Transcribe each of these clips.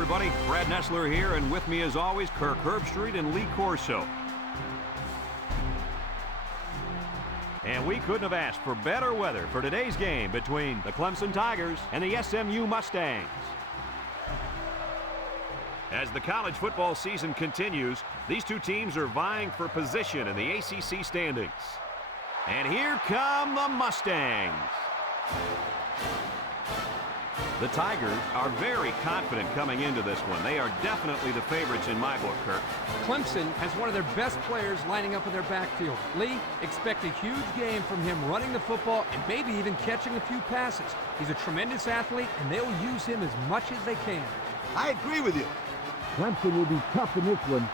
everybody. Brad Nessler here, and with me as always, Kirk Herbstreit and Lee Corso. And we couldn't have asked for better weather for today's game between the Clemson Tigers and the SMU Mustangs. As the college football season continues, these two teams are vying for position in the ACC standings. And here come the Mustangs. The Tigers are very confident coming into this one. They are definitely the favorites in my book, Kirk. Clemson has one of their best players lining up in their backfield. Lee, expect a huge game from him running the football and maybe even catching a few passes. He's a tremendous athlete, and they'll use him as much as they can. I agree with you. Clemson will be tough in this one.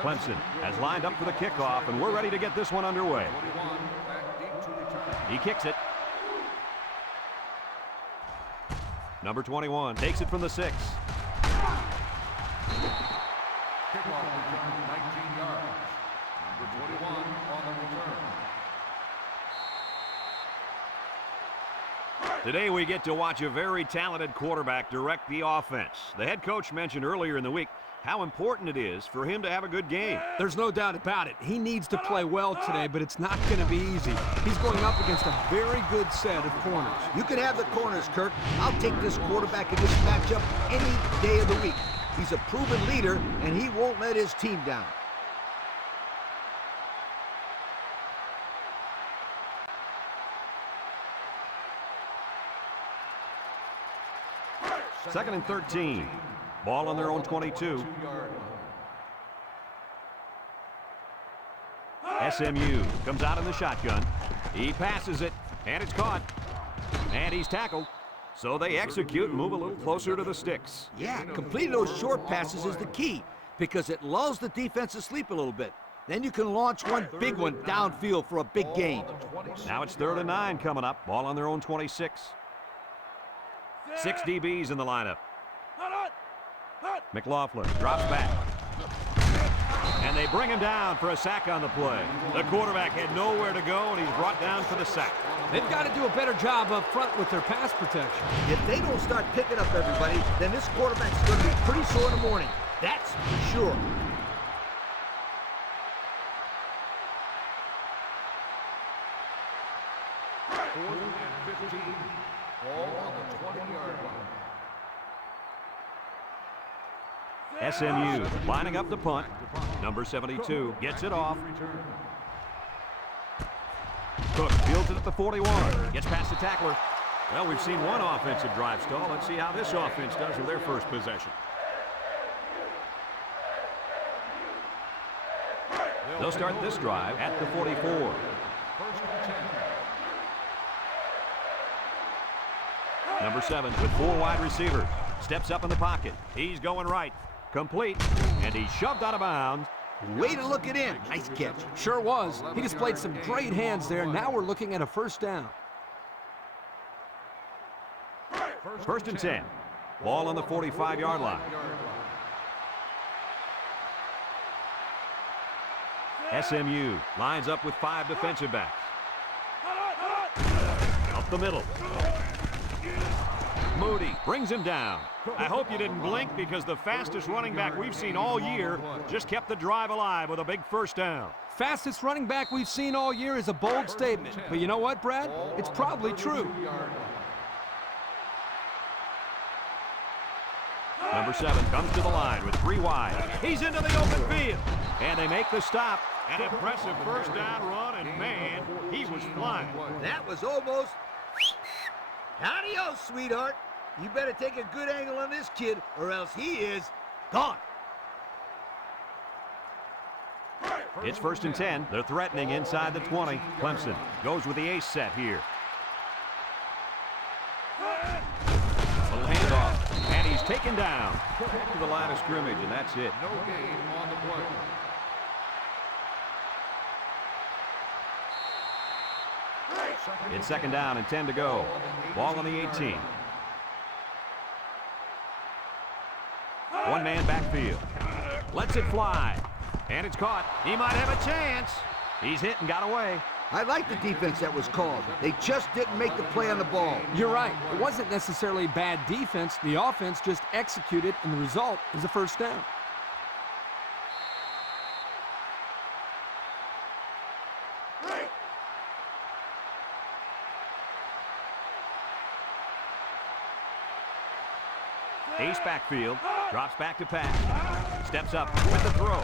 Clemson has lined up for the kickoff, and we're ready to get this one underway. He kicks it. Number 21 takes it from the 6. Kickoff return, 19 yards. Number 21 on the return. Today we get to watch a very talented quarterback direct the offense. The head coach mentioned earlier in the week how important it is for him to have a good game. There's no doubt about it. He needs to play well today, but it's not going to be easy. He's going up against a very good set of corners. You can have the corners, Kirk. I'll take this quarterback in this matchup any day of the week. He's a proven leader, and he won't let his team down. Second and 13. Ball on their own 22. SMU comes out in the shotgun. He passes it, and it's caught. And he's tackled. So they execute and move a little closer to the sticks. Yeah, completing those short passes is the key because it lulls the defense to sleep a little bit. Then you can launch one big one downfield for a big gain. Now it's 3rd and 9 coming up. Ball on their own 26. 6 DBs in the lineup. McLaughlin drops back. And they bring him down for a sack on the play. The quarterback had nowhere to go, and he's brought down for the sack. They've got to do a better job up front with their pass protection. If they don't start picking up everybody, then this quarterback's going to be pretty sore in the morning. That's for sure. Fourth and 15. Ball on the 20-yard line. SMU lining up the punt. Number 72 gets it off. Cook fields it at the 41. Gets past the tackler. Well, we've seen one offensive drive stall. Let's see how this offense does with their first possession. They'll start this drive at the 44. First and 10. Number 7 with 4 wide receivers. Steps up in the pocket. He's going right. Complete. And he's shoved out of bounds. Way to look it in. Nice catch. Sure was. He displayed some great hands there. Now we're looking at a first down. First and 10. Ball on the 45-yard line. SMU lines up with 5 defensive backs. Up the middle. Moody brings him down. I hope you didn't blink because the fastest running back we've seen all year just kept the drive alive with a big first down. Fastest running back we've seen all year is a bold statement. But you know what, Brad? It's probably true. Number 7 comes to the line with 3 wide. He's into the open field. And they make the stop. An impressive first down run, and man, he was flying. That was almost... Adios, sweetheart. You better take a good angle on this kid, or else he is gone. It's first and 10. They're threatening inside the 20. Clemson goes with the ace set here. He's taken down. Back to the line of scrimmage, and that's it. No gain on the play. It's second down and 10 to go. Ball on the 18. One man backfield. Lets it fly. And it's caught. He might have a chance. He's hit and got away. I like the defense that was called. They just didn't make the play on the ball. You're right. It wasn't necessarily bad defense. The offense just executed, and the result is a first down. Ace backfield. Drops back to pass. Steps up with the throw.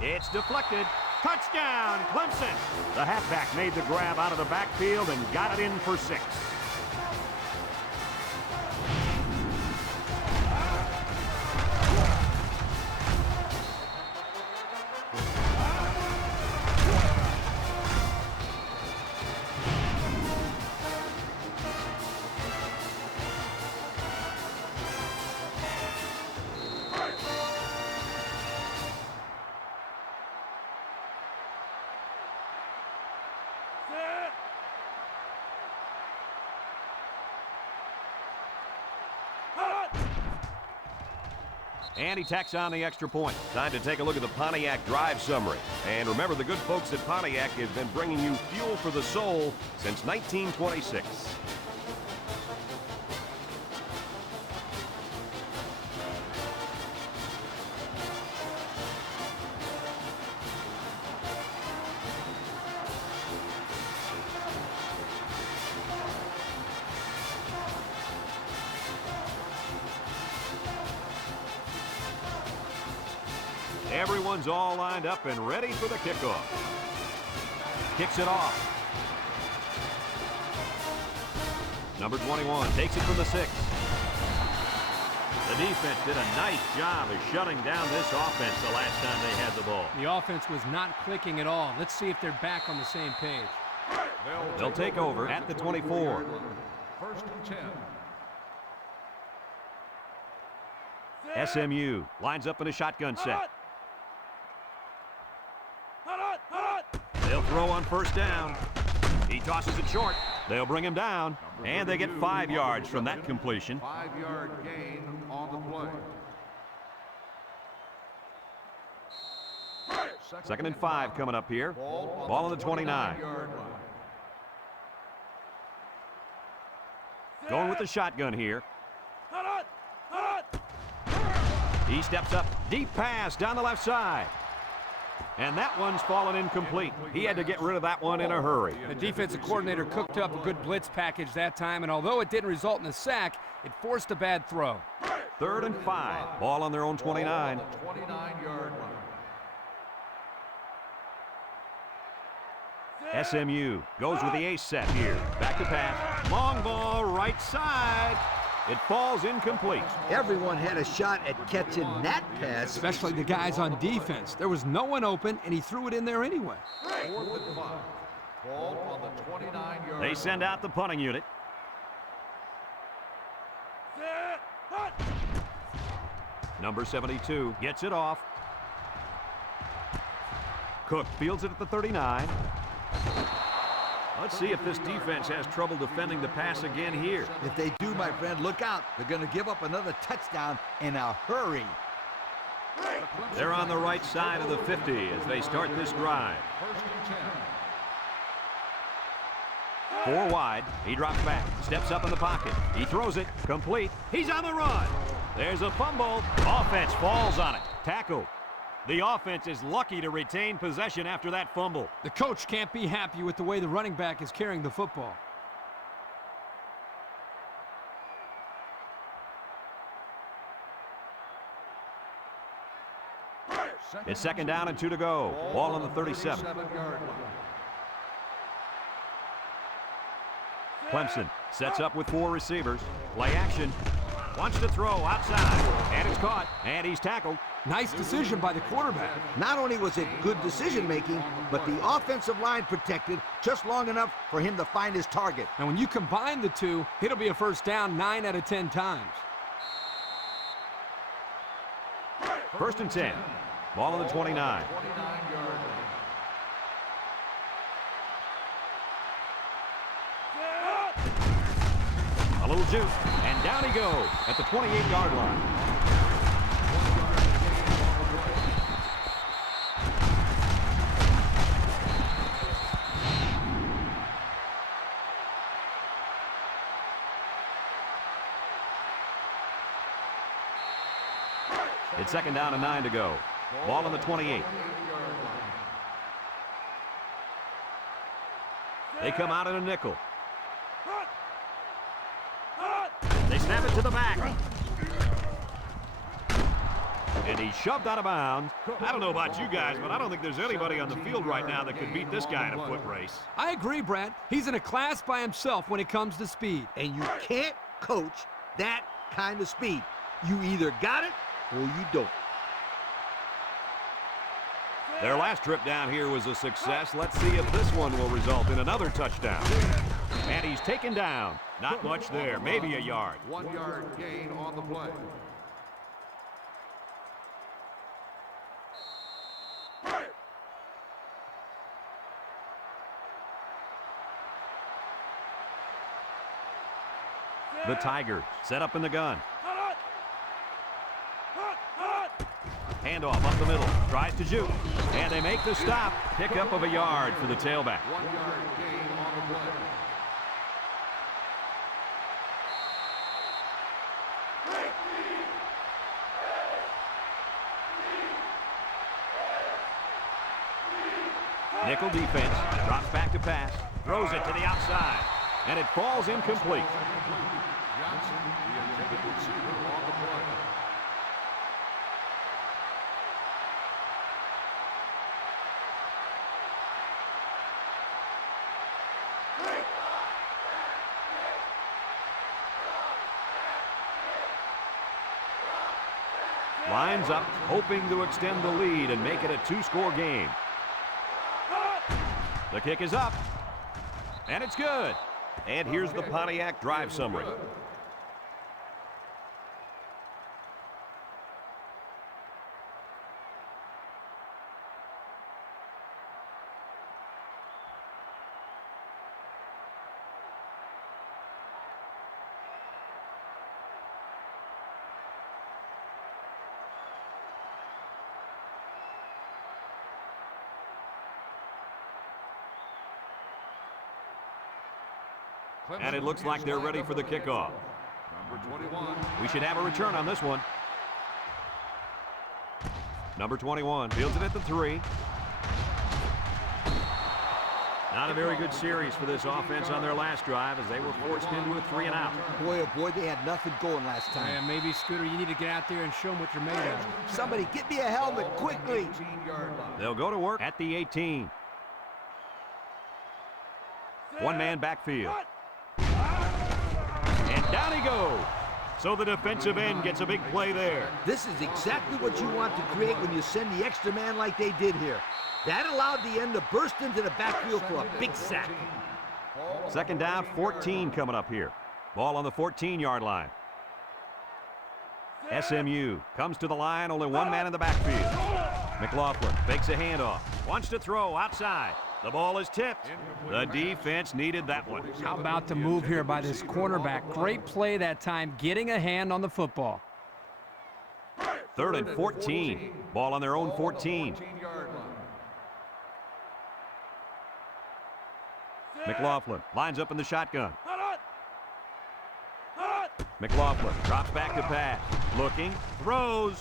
It's deflected. Touchdown, Clemson. The halfback made the grab out of the backfield and got it in for 6. And he tacks on the extra point. Time to take a look at the Pontiac drive summary. And remember, the good folks at Pontiac have been bringing you fuel for the soul since 1926. Everyone's all lined up and ready for the kickoff. Kicks it off. Number 21 takes it from the 6. The defense did a nice job of shutting down this offense the last time they had the ball. The offense was not clicking at all. Let's see if they're back on the same page. They'll take over at the 24. First and 10. SMU lines up in a shotgun set. They'll throw on first down. He tosses it short. They'll bring him down, and they get 5 yards from that completion. 5-yard gain on the play. Second and 5 coming up here. Ball on the 29. Going with the shotgun here. He steps up. Deep pass down the left side. And that one's fallen incomplete. He had to get rid of that one in a hurry. The defensive coordinator cooked up a good blitz package that time, and although it didn't result in a sack, it forced a bad throw. 3rd and 5. Ball on their own 29. 29-yard line. SMU goes with the ace set here. Back to pass. Long ball, right side. It falls incomplete. Everyone had a shot at catching that pass. Especially the guys on defense. There was no one open, and he threw it in there anyway. 4th and 5. Ball on the 29-yard They send out the punting unit. Number 72 gets it off. Cook fields it at the 39. Let's see if this defense has trouble defending the pass again here. If they do, my friend, look out. They're going to give up another touchdown in a hurry. They're on the right side of the 50 as they start this drive. First and 10. 4 wide. He drops back. Steps up in the pocket. He throws it. Complete. He's on the run. There's a fumble. Offense falls on it. Tackle. The offense is lucky to retain possession after that fumble. The coach can't be happy with the way the running back is carrying the football. It's second down and 2 to go. Ball on the 37. 37-yard line. Clemson sets up with 4 receivers. Play action. Wants to throw outside. And it's caught. And he's tackled. Nice decision by the quarterback. Not only was it good decision-making, but the offensive line protected just long enough for him to find his target. And when you combine the two, it'll be a first down 9 out of 10 times. First and 10. Ball on the 29. 29-yard line. A little juke, and down he goes at the 28-yard line. It's second down and 9 to go. Ball on the 28. They come out in a nickel. They snap it to the back. And he's shoved out of bounds. I don't know about you guys, but I don't think there's anybody on the field right now that could beat this guy in a foot race. I agree, Brad. He's in a class by himself when it comes to speed. And you can't coach that kind of speed. You either got it or you don't. Their last trip down here was a success. Let's see if this one will result in another touchdown. And he's taken down. Not much there, maybe a yard. 1 yard gain on the play. The Tigers set up in the gun. Handoff up the middle. Tries to juke. And they make the stop. Pickup of a yard for the tailback. 1 yard gain on the play. Nickel defense. Drops back to pass. Throws it to the outside. And it falls incomplete. Johnson, the intended receiver on the play. Lines up, hoping to extend the lead and make it a two-score game. The kick is up. And it's good. And here's the Pontiac drive summary. And it looks like they're ready for the kickoff. Number 21. We should have a return on this one. Number 21 fields it at the 3. Not a very good series for this offense on their last drive as they were forced into a 3 and out. Boy, oh boy, they had nothing going last time. Yeah, maybe, Scooter, you need to get out there and show them what you're made of. Somebody get me a helmet quickly. 18-yard line. They'll go to work at the 18. One-man backfield. And down he goes. So the defensive end gets a big play there. This is exactly what you want to create when you send the extra man like they did here. That allowed the end to burst into the backfield for a big sack. Second down, 14 coming up here. Ball on the 14-yard line. SMU comes to the line, only one man in the backfield. McLaughlin fakes a handoff. Wants to throw outside. The ball is tipped. The defense needed that one. How about the move here by this cornerback? Great play that time, getting a hand on the football. Third and 14. Ball on their own 14. 14-yard line. McLaughlin lines up in the shotgun. McLaughlin drops back to pass. Looking, throws.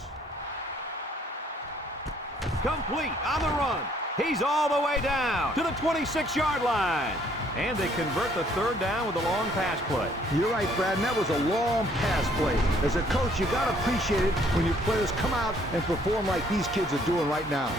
Complete on the run. He's all the way down to the 26-yard line. And they convert the third down with a long pass play. You're right, Brad, and that was a long pass play. As a coach, you got to appreciate it when your players come out and perform like these kids are doing right now.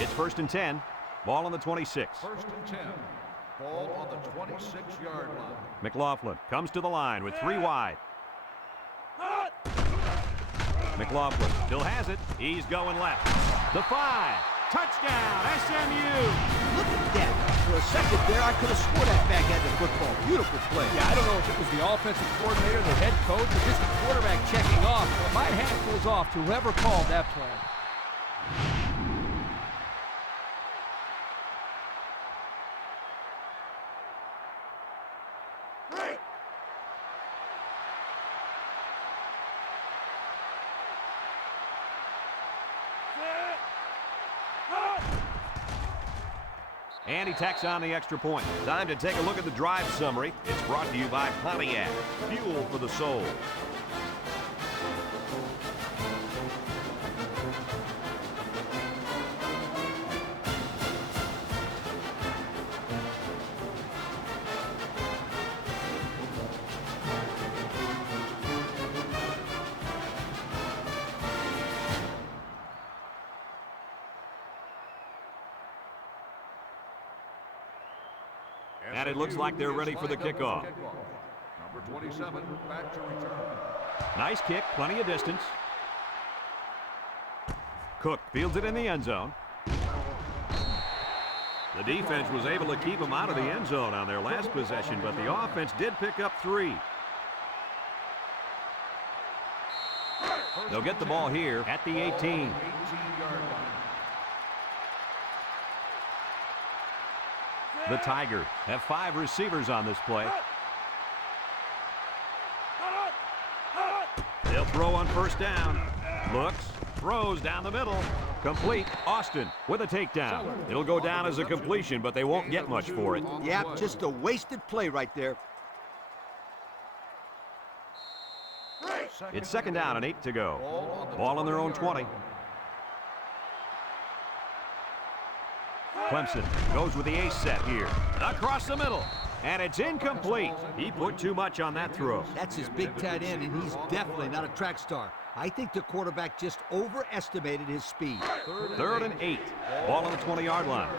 It's first and 10. Ball on the 26. First and 10. Ball on the 26-yard line. McLaughlin comes to the line with 3 wide. McLaughlin still has it. He's going left. The 5. Touchdown, SMU! Look at that. For a second there, I could have swore that back had the football. Beautiful play. Yeah, I don't know if it was the offensive coordinator, the head coach, or just the quarterback checking off, but my hat goes off to whoever called that play. And he tacks on the extra point. Time to take a look at the drive summary. It's brought to you by Pontiac. Fuel for the soul. And it looks like they're ready for the kickoff. Number 27, back to return. Nice kick, plenty of distance. Cook fields it in the end zone. The defense was able to keep them out of the end zone on their last possession, but the offense did pick up 3. They'll get the ball here at the 18. 18-yard line. The Tigers have 5 receivers on this play. They'll throw on first down. Looks, throws down the middle. Complete. Austin with a takedown. It'll go down as a completion, but they won't get much for it. Yep, just a wasted play right there. It's second down and 8 to go. Ball on their own 20. Clemson goes with the ace set here. Across the middle. And it's incomplete. He put too much on that throw. That's his big tight end, and he's definitely not a track star. I think the quarterback just overestimated his speed. Third and 8. Ball on the 20-yard line.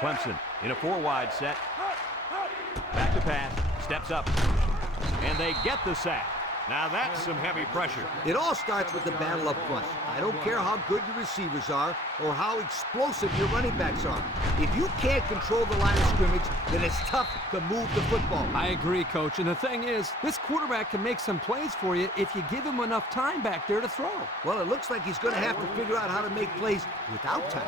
Clemson in a 4-wide set. Back to pass. Steps up. And they get the sack. Now that's some heavy pressure. It all starts with the battle up front. I don't care how good your receivers are or how explosive your running backs are. If you can't control the line of scrimmage, then it's tough to move the football. I agree, Coach. And the thing is, this quarterback can make some plays for you if you give him enough time back there to throw. Well, it looks like he's going to have to figure out how to make plays without time.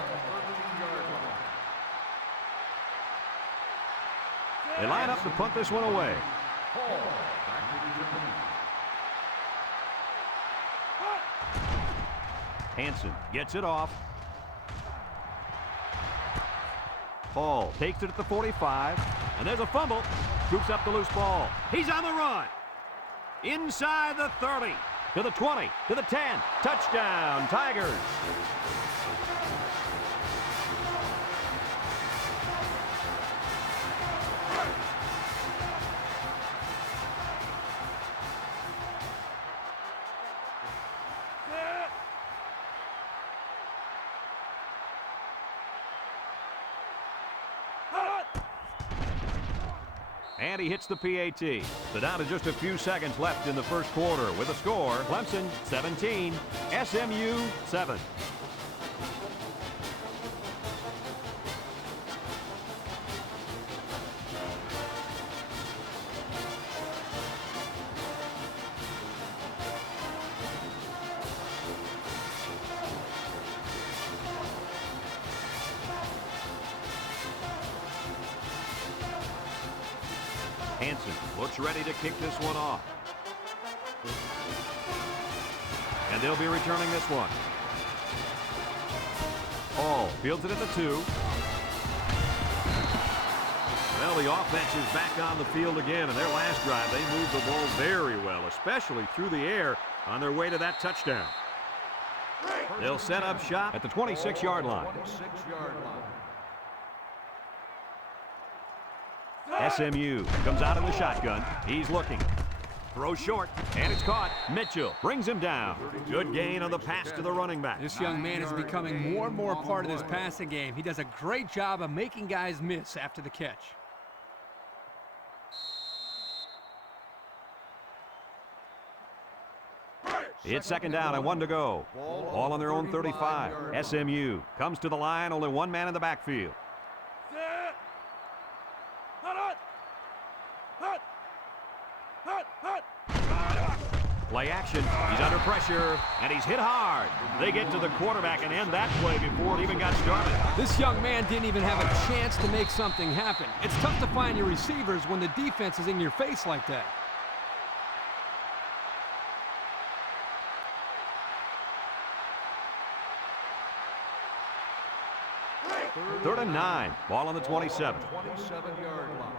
They line up to punt this one away. Hansen gets it off. Hall takes it at the 45, and there's a fumble. Scoops up the loose ball. He's on the run. Inside the 30, to the 20, to the 10. Touchdown, Tigers. And he hits the PAT. So down to just a few seconds left in the first quarter with a score. Clemson 17, SMU 7. Hansen looks ready to kick this one off. And they'll be returning this one. Hall fields it at the 2. Well, the offense is back on the field again. In their last drive, they moved the ball very well, especially through the air on their way to that touchdown. They'll set up shop at the 26-yard line. 26-yard line. SMU comes out in the shotgun. He's looking. Throw short, and it's caught. Mitchell brings him down. Good gain on the pass to the running back. This young man is becoming more and more part of this passing game. He does a great job of making guys miss after the catch. It's second down and 1 to go. Ball on their own 35. SMU comes to the line, only one man in the backfield. Play action. He's under pressure, and he's hit hard. They get to the quarterback and end that play before it even got started. This young man didn't even have a chance to make something happen. It's tough to find your receivers when the defense is in your face like that. Third and 9. Ball on the 27. 27-yard line.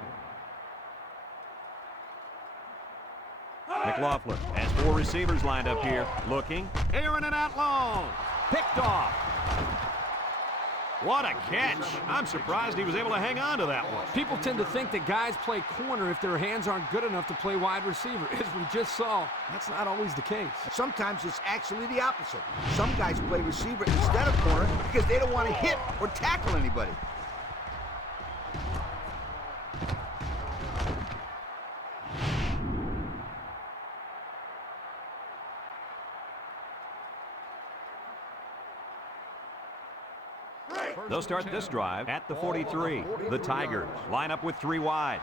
McLaughlin has 4 receivers lined up here. Looking. Airing it out long. Picked off. What a catch. I'm surprised he was able to hang on to that one. People tend to think that guys play corner if their hands aren't good enough to play wide receiver. As we just saw, that's not always the case. Sometimes it's actually the opposite. Some guys play receiver instead of corner because they don't want to hit or tackle anybody. They'll start this drive at the 43. The Tigers line up with 3 wide.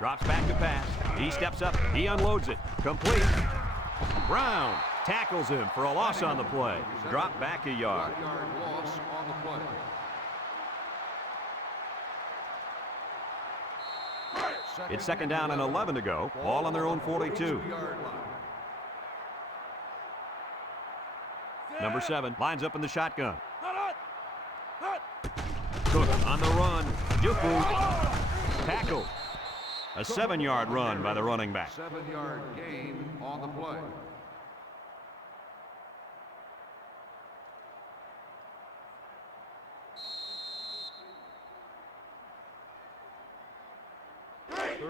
Drops back to pass. He steps up. He unloads it. Complete. Brown tackles him for a loss on the play. Drop back a yard. 5-yard loss on the play. It's second down and 11 to go. Ball on their own 42. Number 7 lines up in the shotgun. Cook on the run. Jufu tackle. A 7-yard run by the running back. 7-yard gain on the play.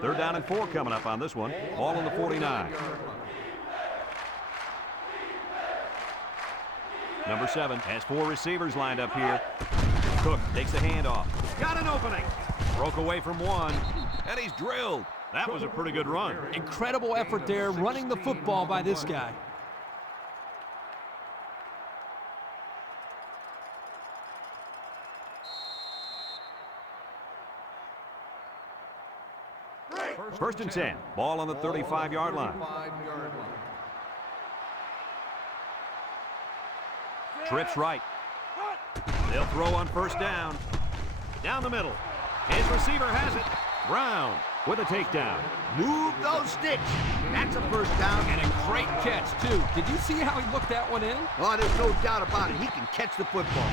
Third down and 4 coming up on this one. Ball on the 49. Number 7 has 4 receivers lined up here. Cook takes the handoff. Got an opening. Broke away from one, and he's drilled. That was a pretty good run. Incredible effort there, running the football by this guy. First and 10. Ball on the 35-yard line. 5-yard line. Trips right. They'll throw on first down. Down the middle. His receiver has it. Brown with a takedown. Move those sticks. That's a first down. And a great catch, too. Did you see how he looked that one in? Oh, there's no doubt about it. He can catch the football.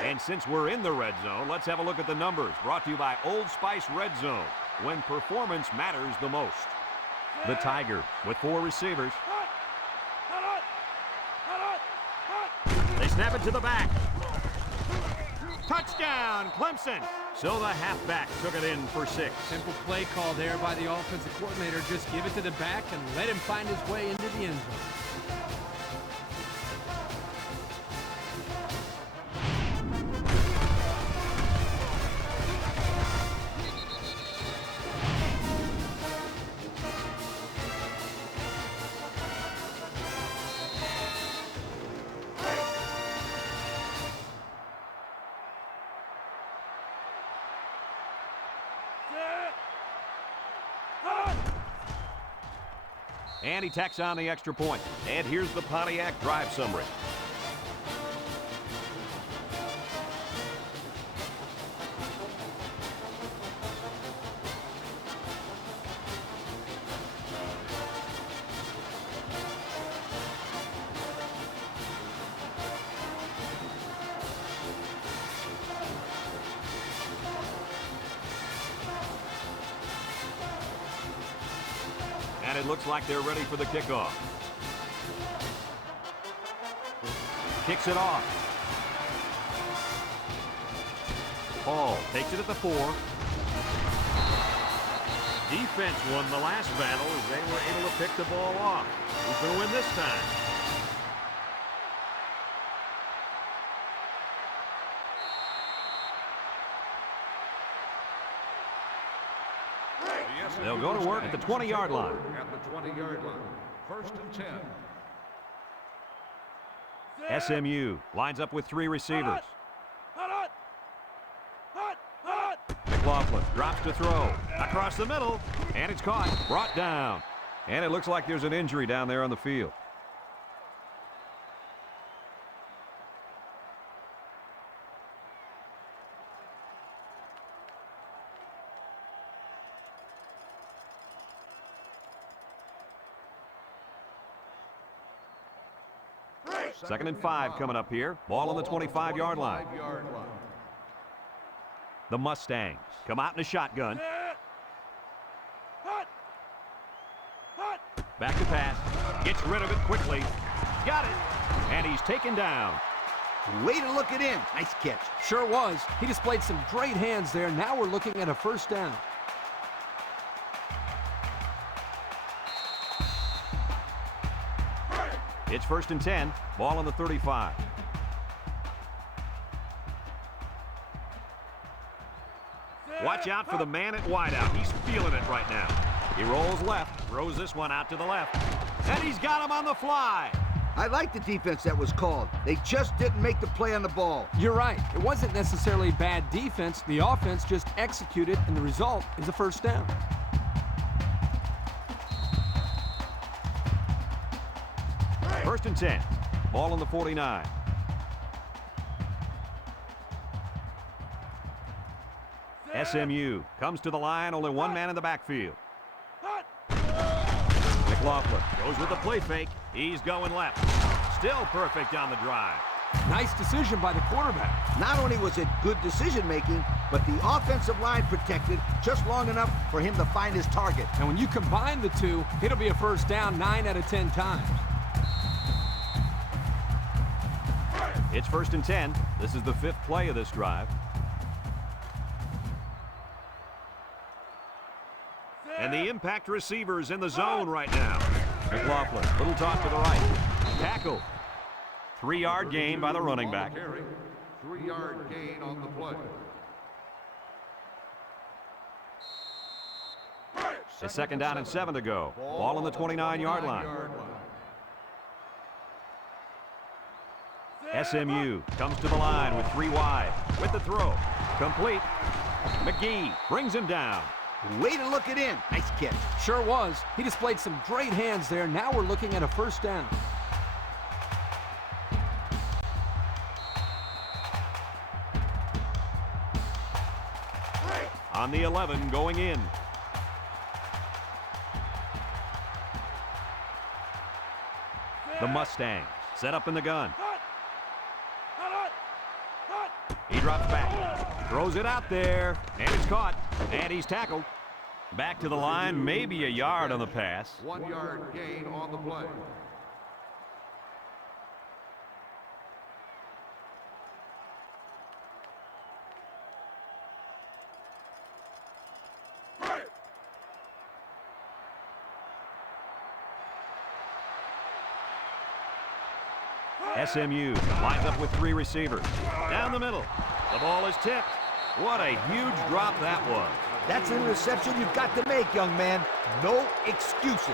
And since we're in the red zone, let's have a look at the numbers. Brought to you by Old Spice Red Zone, when performance matters the most. The Tigers with 4 receivers. They snap it to the back. Touchdown, Clemson. So the halfback took it in for 6. Simple play call there by the offensive coordinator. Just give it to the back and let him find his way into the end zone. And he tacks on the extra point. And here's the Pontiac drive summary. And it looks like they're ready for the kickoff. Kicks it off. Paul takes it at the 4. Defense won the last battle as they were able to pick the ball off. Who's going to win this time? They'll go to work at the 20-yard line. At the 20-yard line. First and 10. SMU lines up with 3 receivers. McLaughlin drops to throw. Across the middle. And it's caught. Brought down. And it looks like there's an injury down there on the field. Second and 5 coming up here. Ball on the 25-yard line. The Mustangs come out in a shotgun. Back to pass. Gets rid of it quickly. Got it. And he's taken down. Way to look it in. Nice catch. Sure was. He displayed some great hands there. Now we're looking at a first down. It's first and 10. Ball on the 35. Watch out for the man at wideout. He's feeling it right now. He rolls left, throws this one out to the left, and he's got him on the fly. I like the defense that was called. They just didn't make the play on the ball. You're right. It wasn't necessarily bad defense. The offense just executed, and the result is a first down. First and 10. Ball on the 49. SMU comes to the line, only one man in the backfield. McLaughlin goes with the play fake. He's going left. Still perfect on the drive. Nice decision by the quarterback. Not only was it good decision-making, but the offensive line protected just long enough for him to find his target. And when you combine the two, it'll be a first down 9 out of 10 times. It's first and 10. This is the 5th play of this drive. And the impact receiver's in the zone right now. McLaughlin, little toss to the right. Tackle. 3-yard gain by the running back. 3-yard gain on the play. It's second down and 7 to go. Ball on the 29-yard line. SMU comes to the line with 3 wide. With the throw. Complete. McGee brings him down. Way to look it in. Nice catch. Sure was. He displayed some great hands there. Now we're looking at a first down. On the 11 going in. The Mustangs set up in the gun. He drops back, throws it out there, and it's caught, and he's tackled. Back to the line, maybe a yard on the pass. 1-yard gain on the play. SMU lines up with 3 receivers. Down the middle. The ball is tipped. What a huge drop that was. That's an interception you've got to make, young man. No excuses.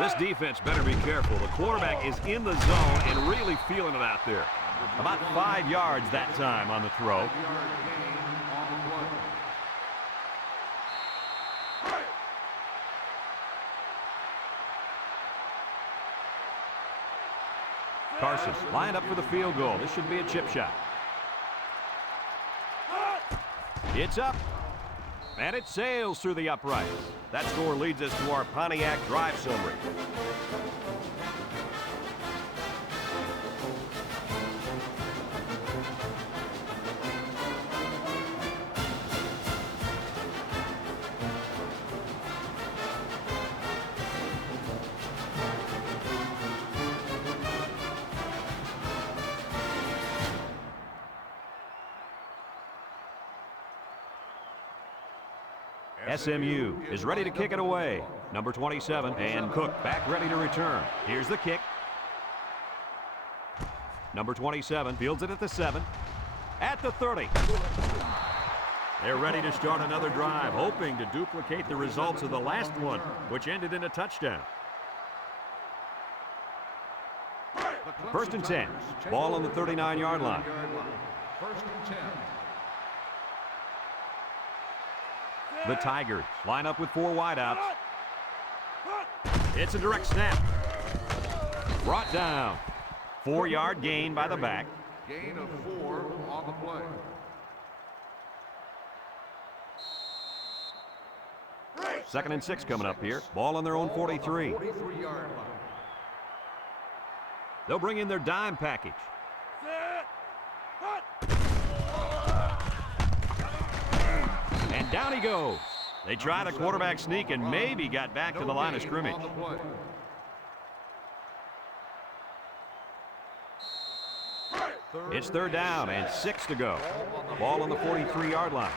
This defense better be careful. The quarterback is in the zone and really feeling it out there. About 5 yards that time on the throw. 5-yard gain on the play. Carson lined up for the field goal. This should be a chip shot. It's up. And it sails through the uprights. That score leads us to our Pontiac drive summary. SMU is ready to kick it away. Number 27, and Cook back ready to return. Here's the kick. Number 27 fields it at the 7. At the 30. They're ready to start another drive, hoping to duplicate the results of the last one, which ended in a touchdown. First and 10. Ball on the 39-yard line. First and 10. The Tigers line up with 4 wideouts. It's a direct snap. Brought down. 4-yard gain by the back. Gain of 4 on the play. Second and 6 coming up here. Ball on their own 43. 43-yard line. They'll bring in their dime package. And down he goes. They tried a quarterback sneak and maybe got back to the line of scrimmage. It's third down and 6 to go. Ball on the 43-yard line.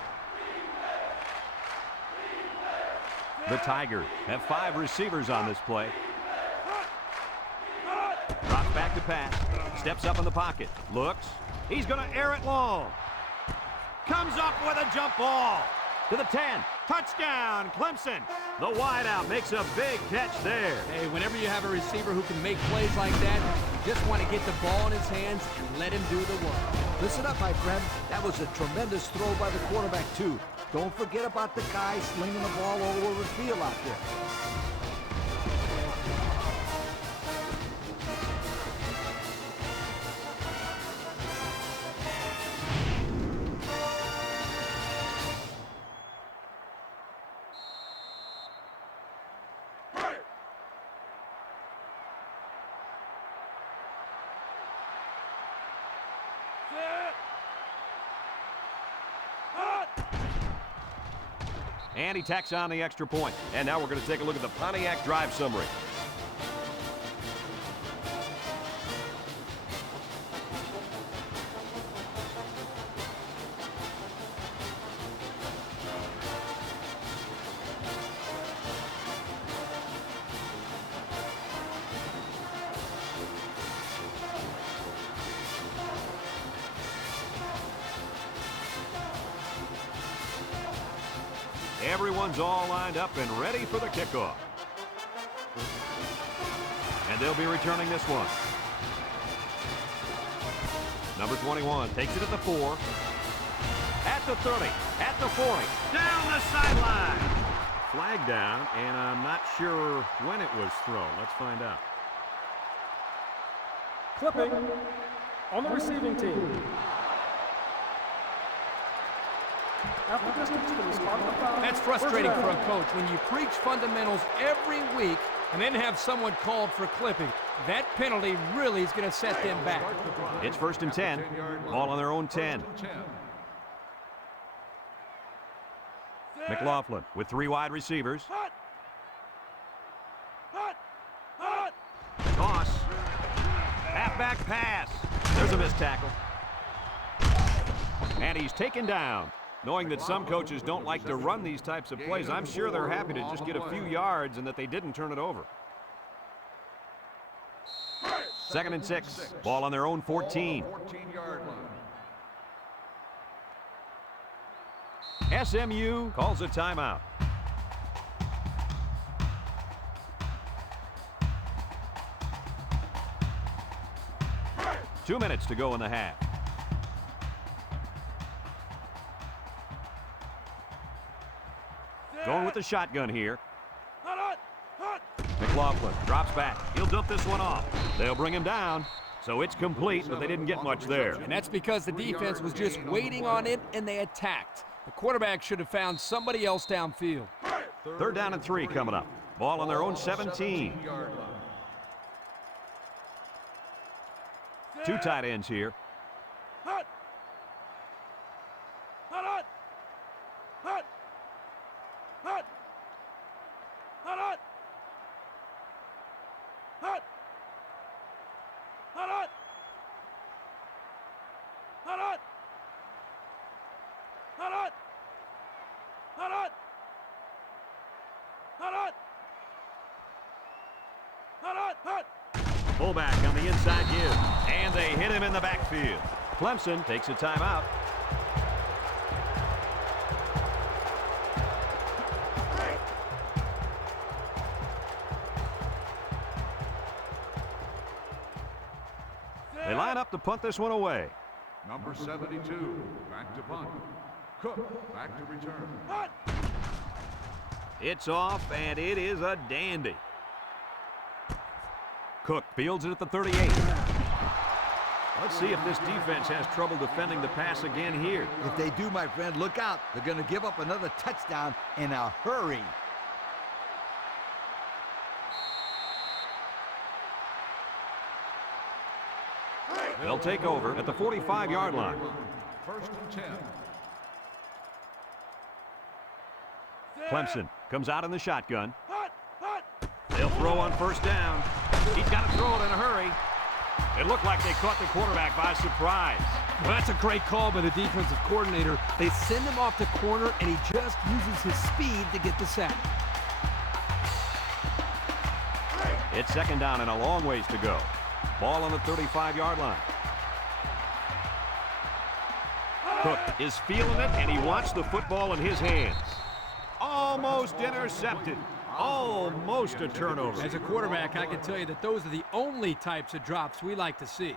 The Tigers have 5 receivers on this play. Drops back to pass. Steps up in the pocket. Looks. He's going to air it long. Comes up with a jump ball. To the 10. Touchdown, Clemson. The wideout makes a big catch there. Hey, whenever you have a receiver who can make plays like that, you just want to get the ball in his hands and let him do the work. Listen up, my friend. That was a tremendous throw by the quarterback, too. Don't forget about the guy slinging the ball all over the field out there. And he tacks on the extra point. And now we're going to take a look at the Pontiac drive summary. Everyone's all lined up and ready for the kickoff. And they'll be returning this one. Number 21 takes it at the 4. At the 30. At the 40. Down the sideline. Flag down, and I'm not sure when it was thrown. Let's find out. Clipping on the receiving team. That's frustrating for a coach when you preach fundamentals every week and then have someone called for clipping. That penalty really is going to set them back. It's first and 10. Ball on their own 10. McLaughlin with 3 wide receivers. Toss. Halfback pass. There's a missed tackle. And he's taken down. Knowing that some coaches don't like to run these types of plays, I'm sure they're happy to just get a few yards and that they didn't turn it over. Second and 6. Ball on their own 14. 14-yard line. SMU calls a timeout. Two minutes to go in the half. Going with the shotgun here. McLaughlin drops back. He'll dump this one off. They'll bring him down. So it's complete, but they didn't get much there. And that's because the defense was just waiting on it and they attacked. The quarterback should have found somebody else downfield. Third down and 3 coming up. Ball on their own 17. 2 tight ends here. Fullback on the inside give. And they hit him in the backfield. Clemson takes a timeout. They line up to punt this one away. Number 72, back to punt. Cook, back to return. It's off, and it is a dandy. Cook fields it at the 38. Let's see if this defense has trouble defending the pass again here. If they do, my friend, look out. They're going to give up another touchdown in a hurry. They'll take over at the 45-yard line. First and 10. Clemson comes out in the shotgun. They'll throw on first down. He's got to throw it in a hurry. It looked like they caught the quarterback by surprise. Well, that's a great call by the defensive coordinator. They send him off the corner, and he just uses his speed to get the sack. It's second down and a long ways to go. Ball on the 35-yard line. Cook is feeling it, and he wants the football in his hands. Almost intercepted. Almost a turnover. As a quarterback, I can tell you that those are the only types of drops we like to see.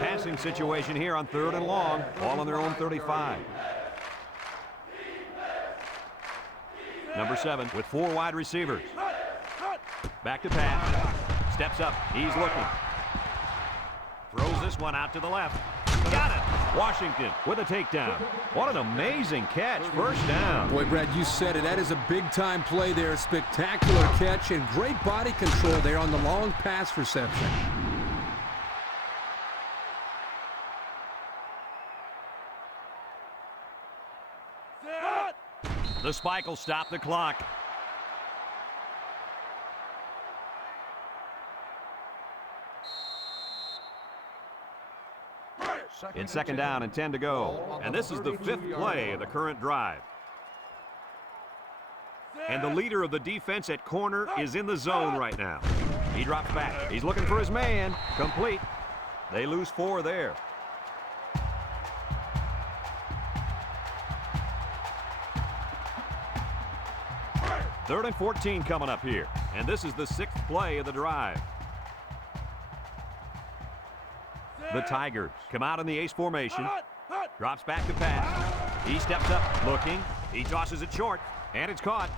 Passing situation here on 3rd and long. Ball on their own 35. Number 7 with 4 wide receivers. Back to pass. Steps up. He's looking. Throws this one out to the left. Got it. Washington with a takedown. What an amazing catch. First down. Boy, Brad, you said it. That is a big-time play there. Spectacular catch and great body control there on the long pass reception. The spike will stop the clock. It's second down and 10 to go. And this is the 5th play of the current drive. And the leader of the defense at corner is in the zone right now. He drops back. He's looking for his man. Complete. They lose 4 there. Third and 14 coming up here. And this is the 6th play of the drive. The Tigers come out in the ace formation. Drops back to pass. He steps up, looking. He tosses it short, and it's caught.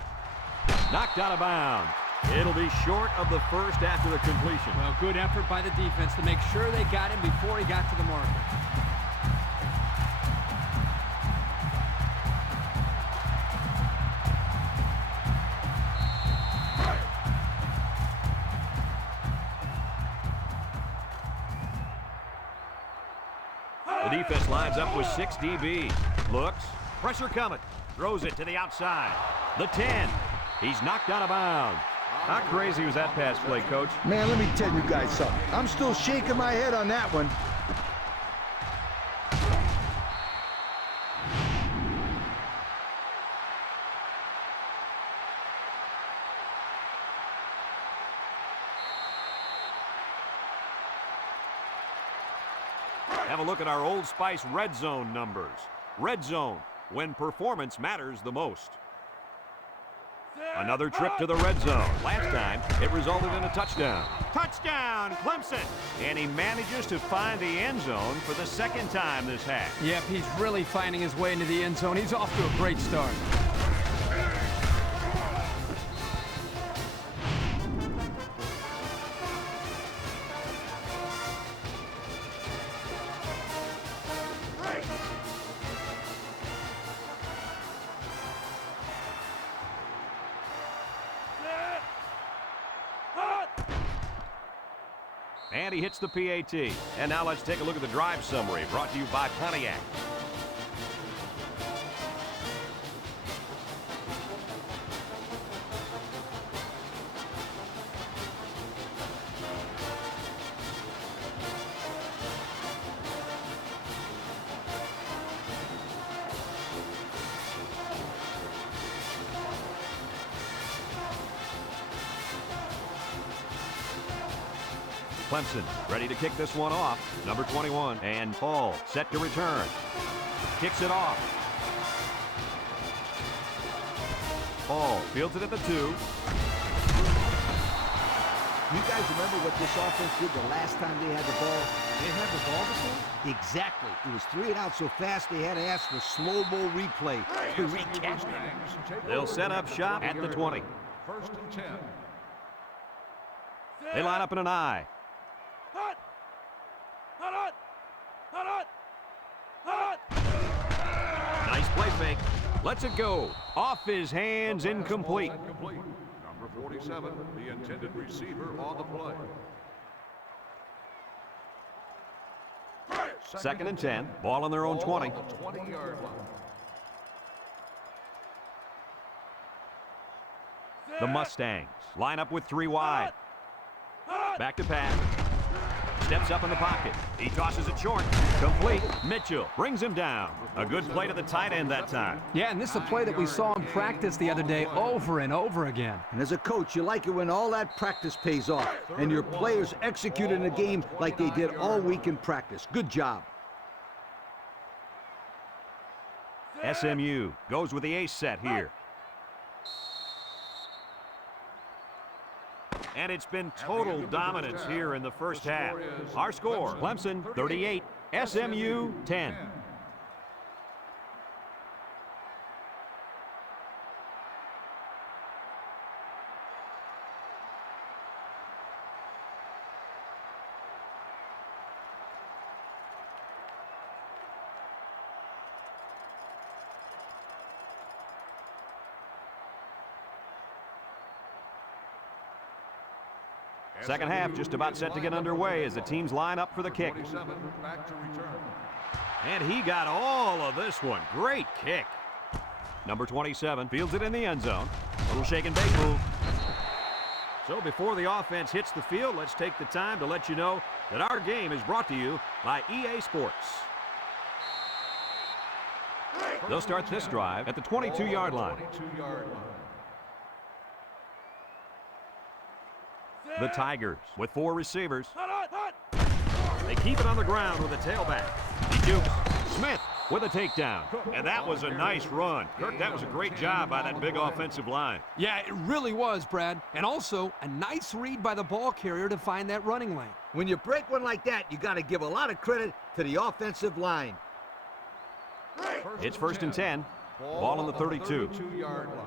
Knocked out of bounds. It'll be short of the first after the completion. Well, good effort by the defense to make sure they got him before he got to the marker. The defense lines up with 6 DBs. Looks. Pressure coming. Throws it to the outside. The 10. He's knocked out of bounds. How crazy was that pass play, Coach? Man, let me tell you guys something. I'm still shaking my head on that one. Have a look at our Old Spice Red Zone numbers. Red Zone, when performance matters the most. Another trip to the red zone. Last time, it resulted in a touchdown. Touchdown, Clemson! And he manages to find the end zone for the 2nd time this half. Yep, he's really finding his way into the end zone. He's off to a great start. And he hits the PAT. And now let's take a look at the drive summary brought to you by Pontiac. Clemson ready to kick this one off. Number 21, and Hall set to return. Kicks it off. Hall fields it at the 2. You guys remember what this offense did the last time they had the ball? They had the ball before? Exactly. It was 3 and out so fast they had to ask for slow-mo replay to recap it. They'll set up shop at the 20. First and 10. They line up in an I. Nice play fake. Lets it go. Off his hands, incomplete. Number 47, the intended receiver on the play. Second and 10. Ball on their own 20. On the 20-yard line. The Mustangs line up with 3 wide. Back to pass. Steps up in the pocket. He tosses it short. Complete. Mitchell brings him down. A good play to the tight end that time. Yeah, and this is a play that we saw in practice the other day over and over again. And as a coach, you like it when all that practice pays off and your players execute in a game like they did all week in practice. Good job. SMU goes with the ace set here. And it's been total dominance here in the first half. Our score, Clemson 38, SMU 10. Second half just about set to get underway as the teams line up for the kick. Back to return. And he got all of this one. Great kick. Number 27 fields it in the end zone. Little shake and bake move. So before the offense hits the field, let's take the time to let you know that our game is brought to you by EA Sports. They'll start this drive at the 22-yard line. 22-yard line. The Tigers with 4 receivers. They keep it on the ground with a tailback. He dukes. Smith with a takedown. And that was a nice run. Kirk, that was a great job by that big offensive line. Yeah, it really was, Brad. And also a nice read by the ball carrier to find that running lane. When you break one like that, you got to give a lot of credit to the offensive line. It's first and 10. Ball on the 32. 32-yard line.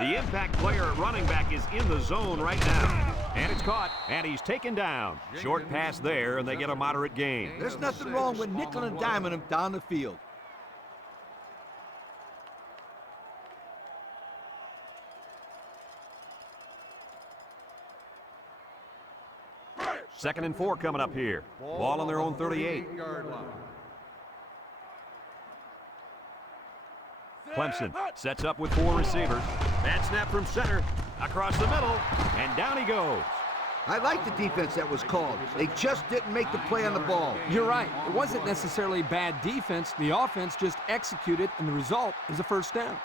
The impact player at running back is in the zone right now. And it's caught, and he's taken down. Short pass there, and they get a moderate gain. There's nothing wrong with nickel and diming him down the field. Second and 4 coming up here. Ball on their own 38. 38-yard line. Clemson sets up with 4 receivers. Bad snap from center. Across the middle. And down he goes. I like the defense that was called. They just didn't make the play on the ball. You're right. It wasn't necessarily bad defense. The offense just executed, and the result is a first down.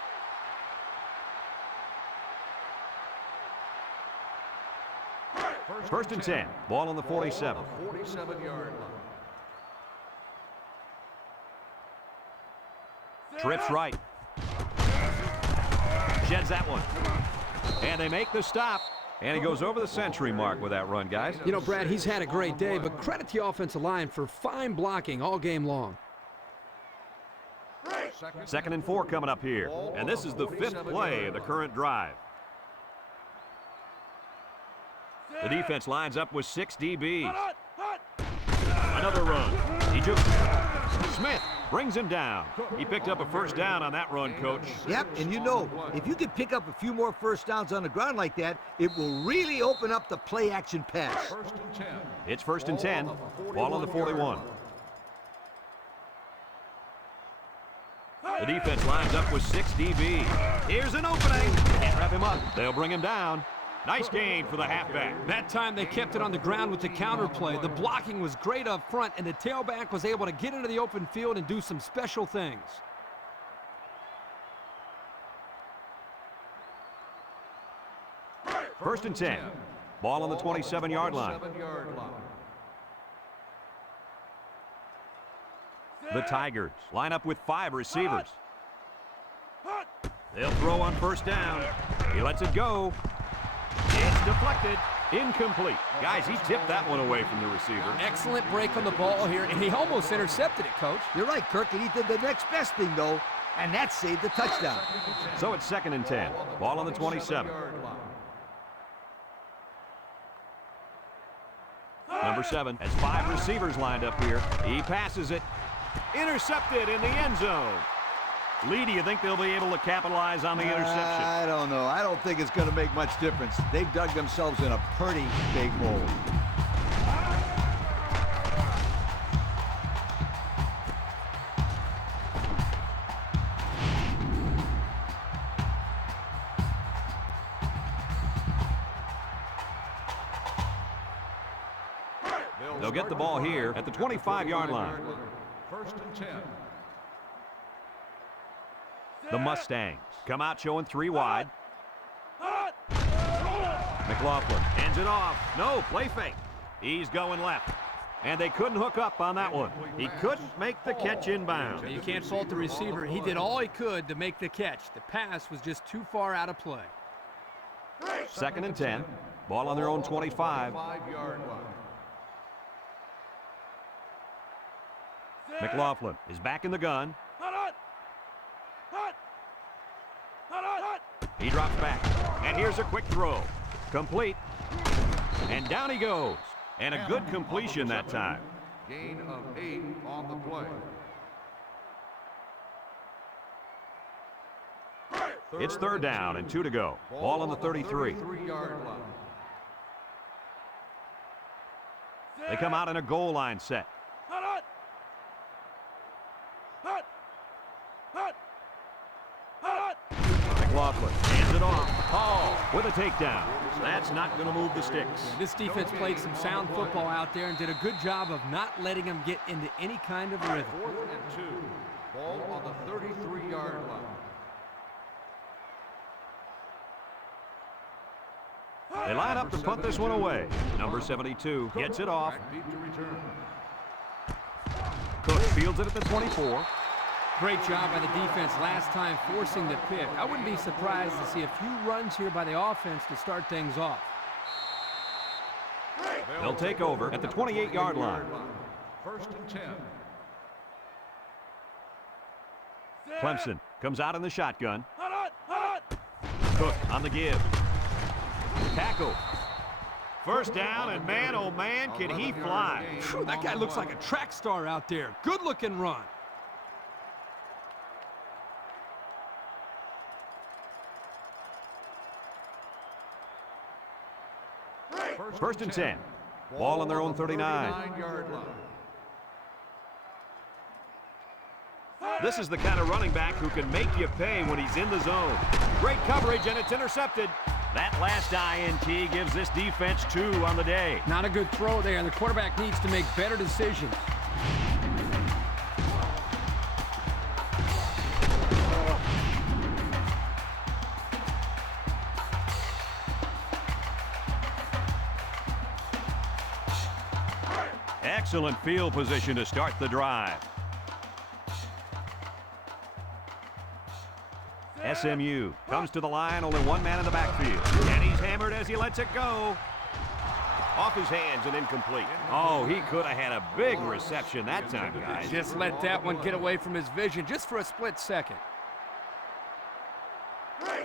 First and 10. Ball on the 47. 47-yard line. Trips right. Sheds that one. And they make the stop. And he goes over the century mark with that run, guys. You know, Brad, he's had a great day, but credit the offensive line for fine blocking all game long. Second and 4 coming up here. And this is the 5th play of the current drive. The defense lines up with 6 DBs. Another run. He jukes. Smith brings him down. He picked up a first down on that run, Coach. Yep, and you know, if you can pick up a few more first downs on the ground like that, it will really open up the play-action pass. First and 10. It's first and 10. Ball on the 41. The defense lines up with 6 DBs. Here's an opening. Can't wrap him up. They'll bring him down. Nice gain for the halfback. That time they kept it on the ground with the counter play. The blocking was great up front, and the tailback was able to get into the open field and do some special things. First and 10. Ball on the 27-yard line. The Tigers line up with 5 receivers. They'll throw on first down. He lets it go. It's deflected. Incomplete. Guys, he tipped that one away from the receiver. Excellent break on the ball here, and he almost intercepted it, Coach. You're right, Kirk, and he did the next best thing, though, and that saved the touchdown. So it's second and 10. Ball on the 27. Number 7 has 5 receivers lined up here. He passes it. Intercepted in the end zone. Lee, do you think they'll be able to capitalize on the interception? I don't know. I don't think it's going to make much difference. They've dug themselves in a pretty big hole. They'll get the ball here at the 25-yard line. First and 10. The Mustangs come out showing 3 wide. McLaughlin hands it off. No, play fake. He's going left. And they couldn't hook up on that one. He couldn't make the catch inbound. You can't fault the receiver. He did all he could to make the catch. The pass was just too far out of play. Second and 10. Ball on their own 25. 5-yard line. McLaughlin is back in the gun. He drops back. And here's a quick throw. Complete. And down he goes. And a good completion that time. Gain of 8 on the play. It's third down and 2 to go. Ball on the 33. 33-yard line. They come out in a goal line set. McLaughlin hands it off. Hall with a takedown. That's not going to move the sticks. This defense played some sound football out there and did a good job of not letting them get into any kind of rhythm. 4th and 2. Ball on the 33-yard line. They line up to punt this one away. Number 72 gets it off. Back deep to return. Cook fields it at the 24. Great job by the defense last time forcing the pick. I wouldn't be surprised to see a few runs here by the offense to start things off. They'll take over at the 28-yard line. First and 10. Clemson comes out in the shotgun. Cook on the give. Tackle. First down, and man, oh man, can he fly. Phew, that guy looks like a track star out there. Good-looking run. First and 10. Ball on their own 39. 39-yard line. This is the kind of running back who can make you pay when he's in the zone. Great coverage, and it's intercepted. That last INT gives this defense 2 on the day. Not a good throw there, and the quarterback needs to make better decisions. Excellent field position to start the drive. SMU comes to the line, only 1 man in the backfield. And he's hammered as he lets it go. Off his hands and incomplete. Oh, he could have had a big reception that time, guys. Just let that one get away from his vision just for a split second.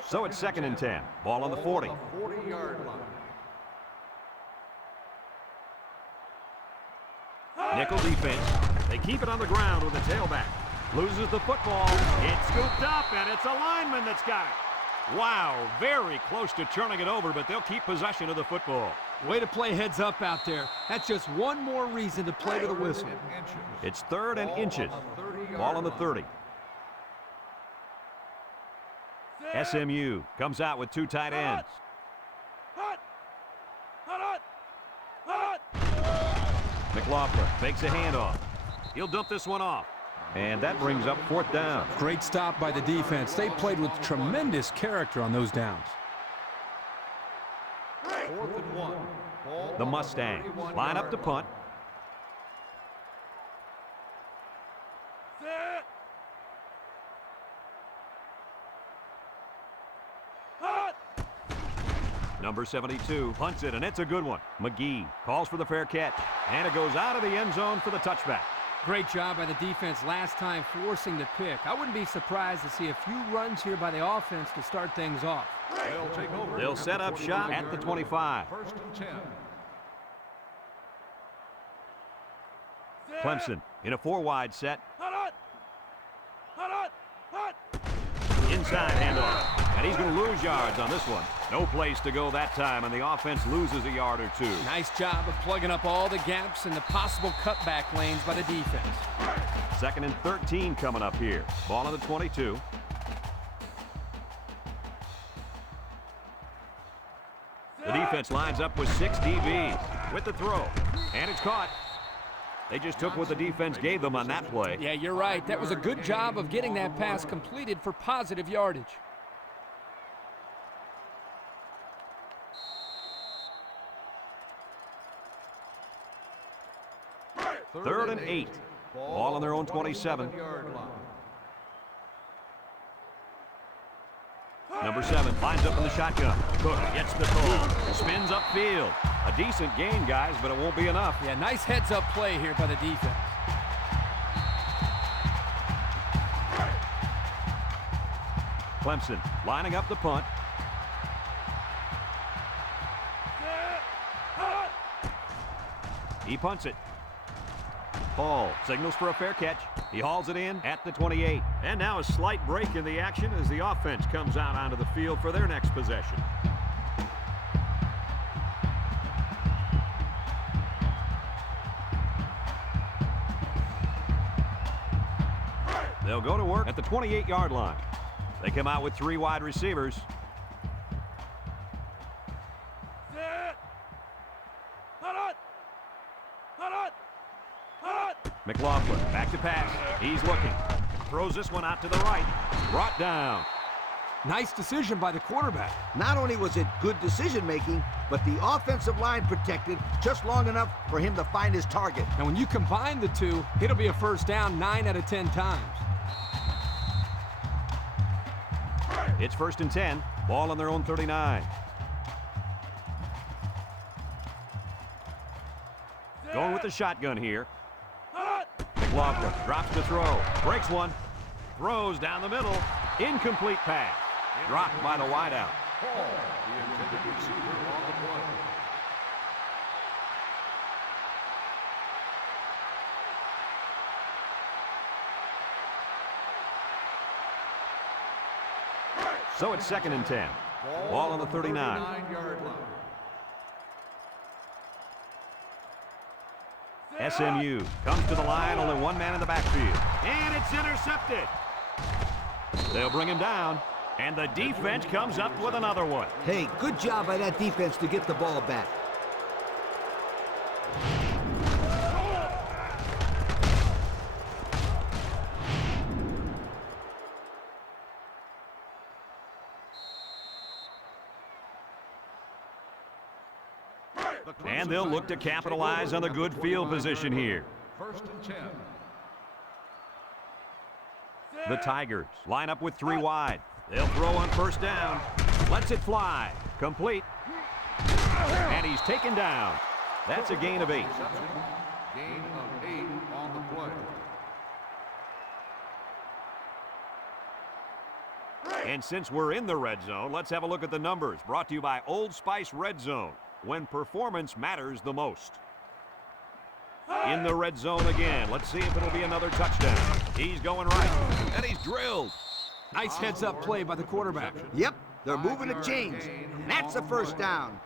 So it's second and 10. Ball on the 40. 40-yard line. Nickel defense. They keep it on the ground with the tailback. Loses the football. It's scooped up, and it's a lineman that's got it. Wow, very close to turning it over, but they'll keep possession of the football. Way to play heads up out there. That's just one more reason to play to the whistle. It's third and inches. Ball on the 30. SMU comes out with 2 tight ends. McLaughlin makes a handoff. He'll dump this one off. And that brings up 4th down. Great stop by the defense. They played with tremendous character on those downs. The Mustangs line up to punt. Number 72 punts it, and it's a good one. McGee calls for the fair catch, and it goes out of the end zone for the touchback. Great job by the defense last time forcing the pick. I wouldn't be surprised to see a few runs here by the offense to start things off. They'll take over. They'll set up shop at the 25. First and 10. Clemson in a 4-wide set. Inside handoff, and he's going to lose yards on this one. No place to go that time, and the offense loses a yard or two. Nice job of plugging up all the gaps and the possible cutback lanes by the defense. 2nd and 13 coming up here. Ball on the 22. The defense lines up with 6 DBs with the throw, and it's caught. They just took what the defense gave them on that play. Yeah, you're right. That was a good job of getting that pass completed for positive yardage. 3rd and 8. Ball on their own 27. Number 7 lines up in the shotgun. Cook gets the call. Spins upfield. A decent gain, guys, but it won't be enough. Yeah, nice heads-up play here by the defense. Clemson lining up the punt. He punts it. Hall signals for a fair catch. He hauls it in at the 28. And now a slight break in the action as the offense comes out onto the field for their next possession. They'll go to work at the 28-yard line. They come out with 3 wide receivers. McLaughlin back to pass. He's looking. Throws this one out to the right. Brought down. Nice decision by the quarterback. Not only was it good decision-making, but the offensive line protected just long enough for him to find his target. And when you combine the two, it'll be a first down 9 out of 10 times. It's 1st and 10. Ball on their own 39. Going with the shotgun here. McLaughlin drops to throw. Breaks one. Throws down the middle. Incomplete pass. Dropped by the wideout. Hall, the intended receiver on the play. So it's 2nd and 10. Ball on the 39. 39-yard line. SMU comes to the line, only one man in the backfield. And it's intercepted. They'll bring him down, and the defense comes up with another one. Hey, good job by that defense to get the ball back. And they'll look to capitalize on the good field position here. 1st and 10. The Tigers line up with 3 wide. They'll throw on 1st down. Lets it fly. Complete. And he's taken down. That's a gain of 8. Gain of 8 on the play. And since we're in the red zone, let's have a look at the numbers. Brought to you by Old Spice Red Zone, when performance matters the most. In the red zone again. Let's see if it'll be another touchdown. He's going right, and he's drilled. Nice heads-up play by the quarterback. Yep, they're moving the chains. That's a first down.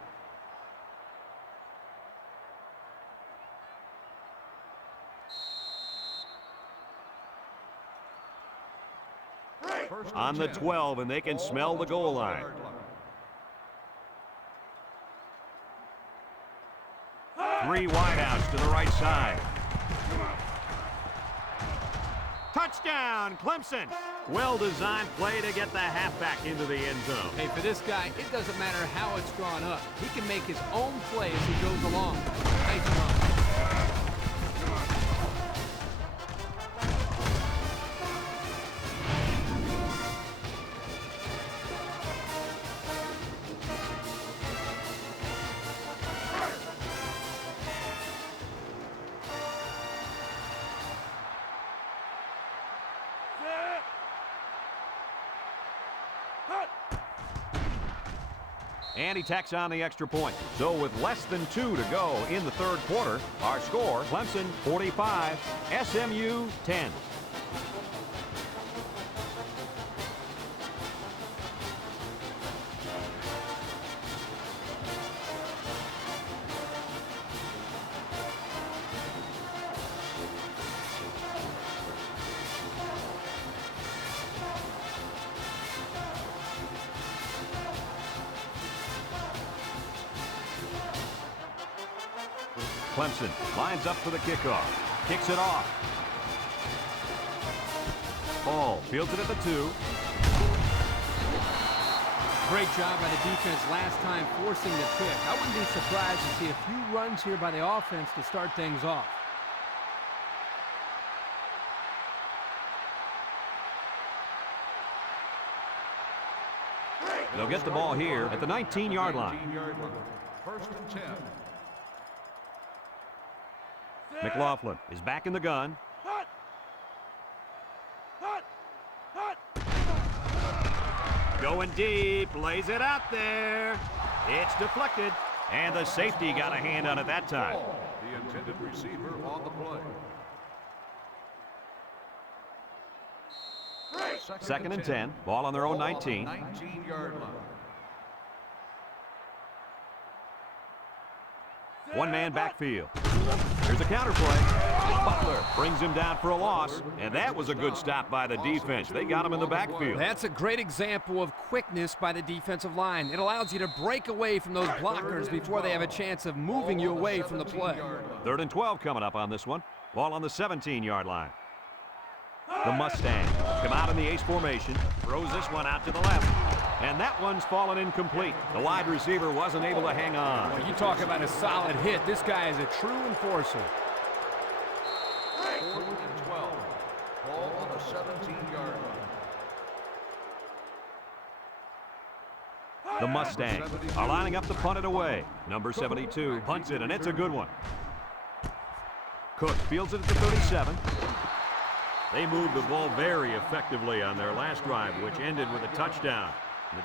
On the 12, and they can smell the goal line. Three wideouts to the right side. Touchdown! Touchdown, Clemson. Well-designed play to get the halfback into the end zone. Hey, for this guy, it doesn't matter how it's drawn up. He can make his own play as he goes along. Nice run. And he tacks on the extra point. So with less than 2 to go in the third quarter, our score, Clemson 45, SMU 10. Clemson lines up for the kickoff. Kicks it off. Ball fields it at the 2. Great job by the defense last time forcing the kick. I wouldn't be surprised to see a few runs here by the offense to start things off. They'll get the ball here at the 19-yard line. 19-yard line. First and 10. McLaughlin is back in the gun. Going deep, lays it out there. It's deflected, and the safety got a hand on it that time. The intended receiver on the play. Second and 10, ball on their own 19. 19-yard line. One-man backfield. Here's a counter play. Butler brings him down for a loss, and that was a good stop by the defense. They got him in the backfield. That's a great example of quickness by the defensive line. It allows you to break away from those blockers before they have a chance of moving you away from the play. Third and 12 coming up on this one. Ball on the 17-yard line. The Mustangs come out in the ace formation, throws this one out to the left, and that one's fallen incomplete. The wide receiver wasn't able to hang on. Well, you talk about a solid hit. This guy is a true enforcer. 4th and 12. Ball on the 17-yard line. The Mustangs are lining up to punt it away. Number 72 punts it, and it's a good one. Cook fields it at the 37. They moved the ball very effectively on their last drive, which ended with a touchdown.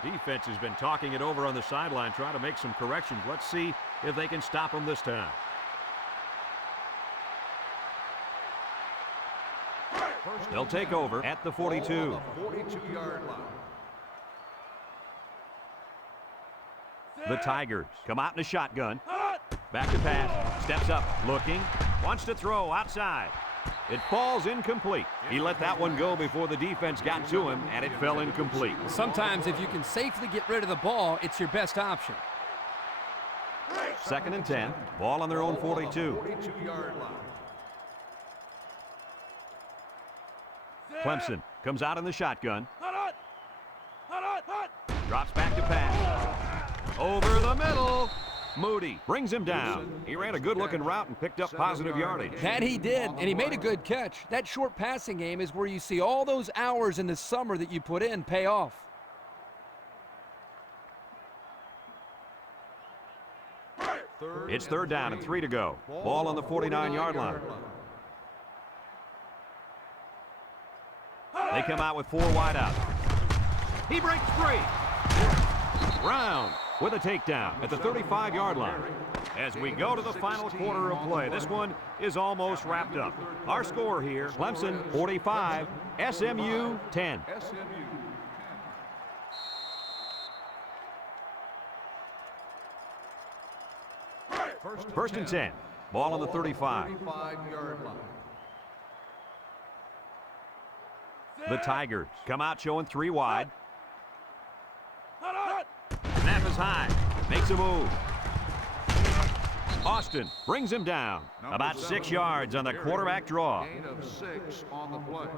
The defense has been talking it over on the sideline, trying to make some corrections. Let's see if they can stop them this time. They'll take over at the 42. 42-yard line. The Tigers come out in a shotgun. Back to pass. Steps up. Looking. Wants to throw outside. It falls incomplete. He let that one go before the defense got to him, and it fell incomplete. Sometimes if you can safely get rid of the ball, it's your best option. Second and 10. Ball on their own 42. 42-yard line. Clemson comes out in the shotgun. Drops back to pass. Over the middle. Moody brings him down. He ran a good-looking route and picked up positive yardage. That he did, and he made a good catch. That short passing game is where you see all those hours in the summer that you put in pay off. It's third down and 3 to go. Ball on the 49-yard line. They come out with 4 wide out. He breaks free. Brown with a takedown at the 35-yard line. As we go to the final quarter of play, this one is almost wrapped up. Our score here, Clemson 45, SMU 10. First and 10. Ball on the 35. 35-yard line. The Tigers come out showing 3 wide. Snap is high. Makes a move. Austin brings him down. About 6 yards on the quarterback draw. Gain of 6 on the play.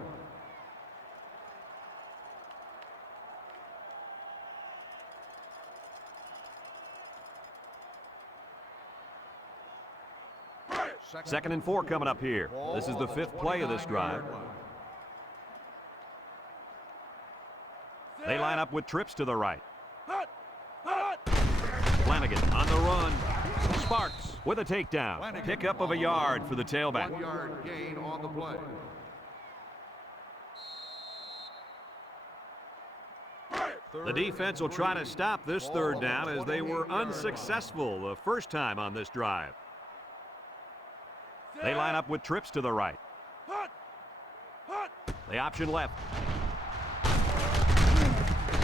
2nd and 4 coming up here. This is the 5th play of this drive. They line up with trips to the right. Flanagan on the run. Sparks with a takedown. Pickup of a yard for the tailback. 1 yard gain on the play. The defense will try to stop this 3rd down as they were unsuccessful the first time on this drive. They line up with trips to the right. They option left.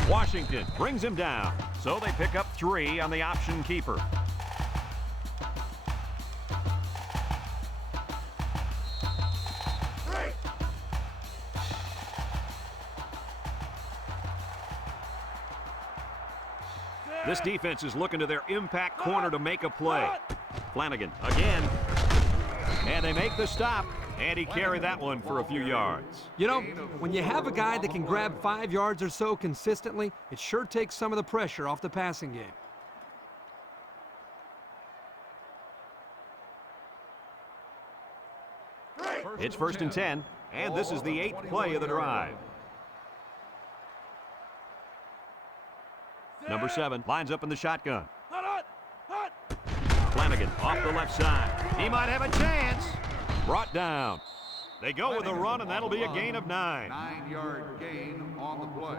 Washington brings him down, so they pick up 3 on the option keeper. This defense is looking to their impact corner to make a play. Flanagan again. And they make the stop. And he carried that one for a few yards. You know, when you have a guy that can grab 5 yards or so consistently, it sure takes some of the pressure off the passing game. It's 1st and 10, and this is the 8th play of the drive. Number 7 lines up in the shotgun. Flanagan off the left side. He might have a chance. Brought down. They go with a run, and that'll be a gain of 9. 9 yard gain on the play.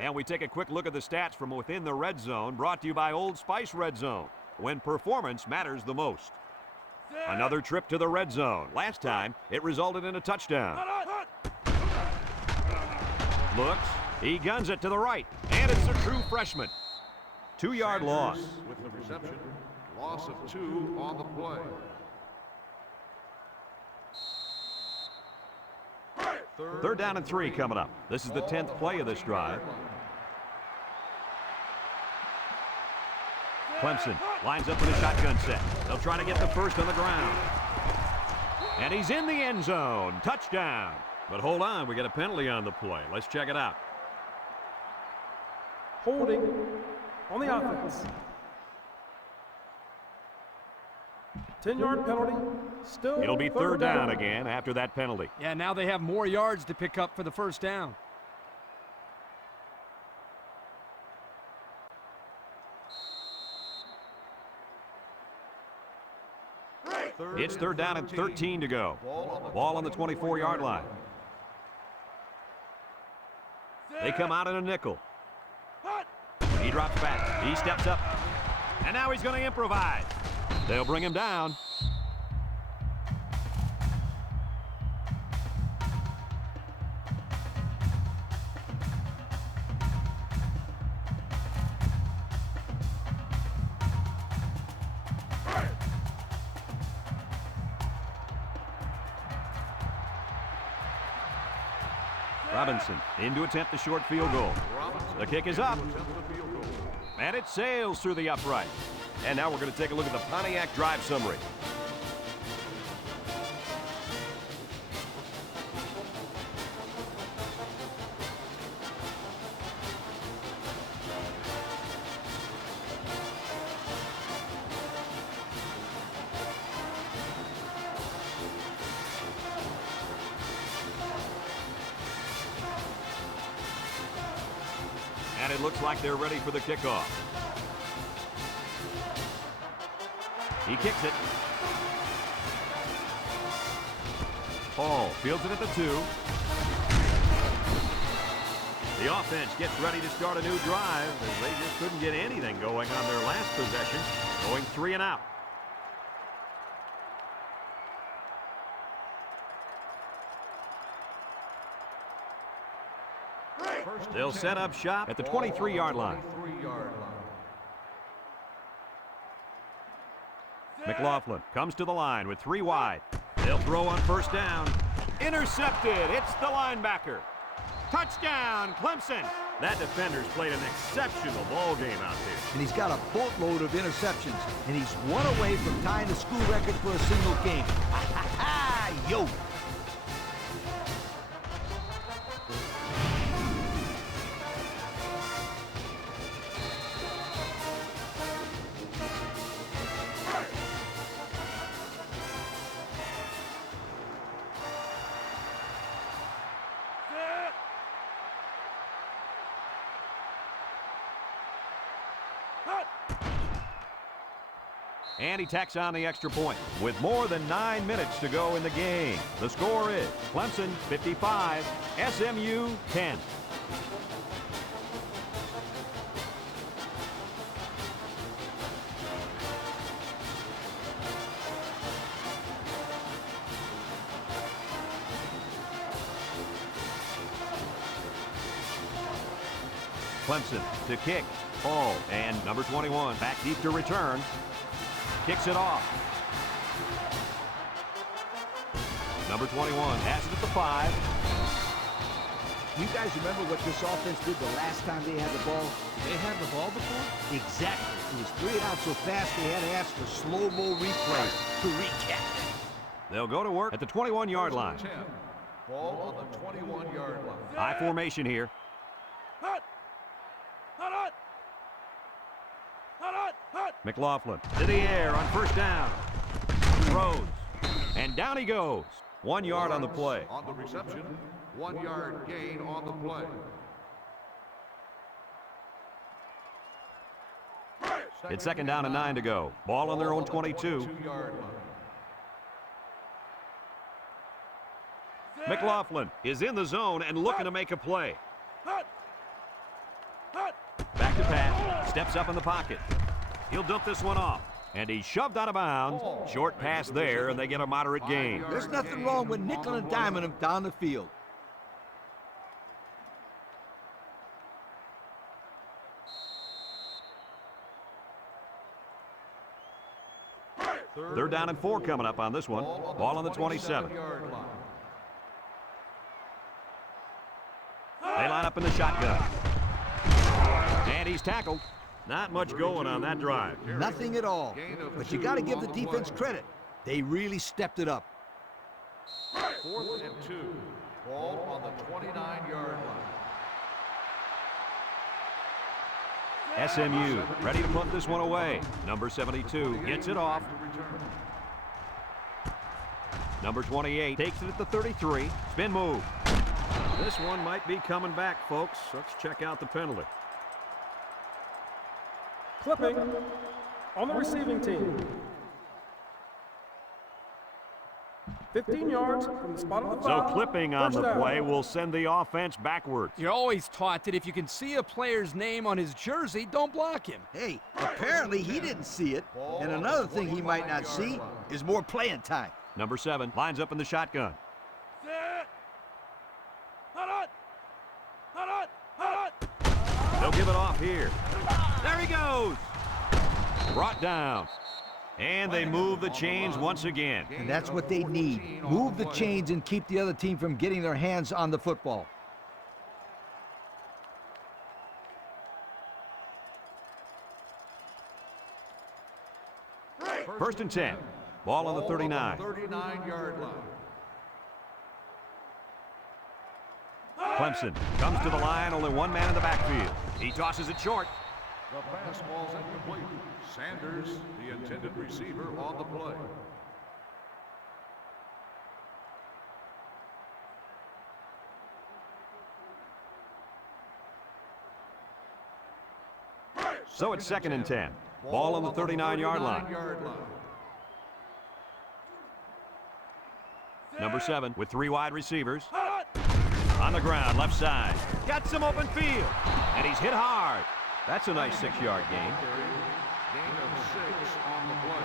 And we take a quick look at the stats from within the red zone, brought to you by Old Spice Red Zone, when performance matters the most. Another trip to the red zone. Last time, it resulted in a touchdown. Looks, he guns it to the right, and it's a true freshman. 2-yard loss. With the reception, loss of 2 on the play. 3rd down and 3 coming up. This is the 10th play of this drive. Clemson lines up in a shotgun set. They'll try to get the first on the ground. And he's in the end zone. Touchdown. But hold on, we got a penalty on the play. Let's check it out. Holding on the offense. 10-yard penalty. Still It'll be 3rd down again after that penalty. Yeah, now they have more yards to pick up for the first down. It's 3rd down and 13 to go. Ball on the 24-yard line. They come out in a nickel. He drops back. He steps up. And now he's going to improvise. They'll bring him down. Robinson in to attempt the short field goal. The kick is up. And it sails through the upright. And now we're going to take a look at the Pontiac drive summary. And it looks like they're ready for the kickoff. He kicks it. Paul fields it at the 2. The offense gets ready to start a new drive as they just couldn't get anything going on their last possession, going 3 and out. They'll set up shop at the 23-yard line. McLaughlin comes to the line with 3 wide. They'll throw on first down. Intercepted. It's the linebacker. Touchdown, Clemson. That defender's played an exceptional ball game out there. And he's got a boatload of interceptions, and he's 1 away from tying the school record for a single game. Ha ha ha! Yo! And he tacks on the extra point with more than 9 minutes to go in the game. The score is Clemson 55, SMU 10. Clemson to kick. Ball and number 21 back deep to return. Kicks it off. Number 21 has it at the 5. You guys remember what this offense did the last time they had the ball? They had the ball before? Exactly. It was 3 and out so fast they had to ask for slow-mo replay to recap. They'll go to work at the 21-yard line. 10. Ball on the 21-yard line. High formation here. McLaughlin to the air on first down. Throws. And down he goes. 1 yard on the play. On the reception, 1 yard gain on the play. It's second down and 9 to go. Ball on their own 22. 22-yard line. McLaughlin is in the zone and looking to make a play. Back to Pat. Steps up in the pocket. He'll dump this one off. And he's shoved out of bounds. Short pass there, and they get a moderate gain. There's nothing wrong with nickel and diming him down the field. Third down and 4 coming up on this one. Ball on the 27. They line up in the shotgun. And he's tackled. Not much going on that drive. Nothing at all. But you got to give the defense credit. They really stepped it up. 4th and 2. Ball on the 29-yard line. SMU ready to punt this one away. Number 72 gets it off. Number 28 takes it at the 33. Spin move. This one might be coming back, folks. Let's check out the penalty. Clipping on the receiving team. 15 yards from the spot of the So foul. clipping on First the down. play will send the offense backwards. You're always taught that if you can see a player's name on his jersey, don't block him. Hey, apparently he didn't see it. And another thing he might not see is more playing time. Number 7 lines up in the shotgun. They'll give it off here. There he goes. Brought down. And they move the chains once again. And that's what they need. Move the chains and keep the other team from getting their hands on the football. First and 10. Ball on the 39. 39-yard line. Clemson comes to the line, only one man in the backfield. He tosses it short. The pass ball's incomplete. Sanders, the intended receiver, on the play. So it's second and 10. Ball on the 39-yard line. Number 7 with 3 wide receivers. On the ground, left side. Got some open field. And he's hit hard. That's a nice 6-yard gain. Gain of 6 on the play.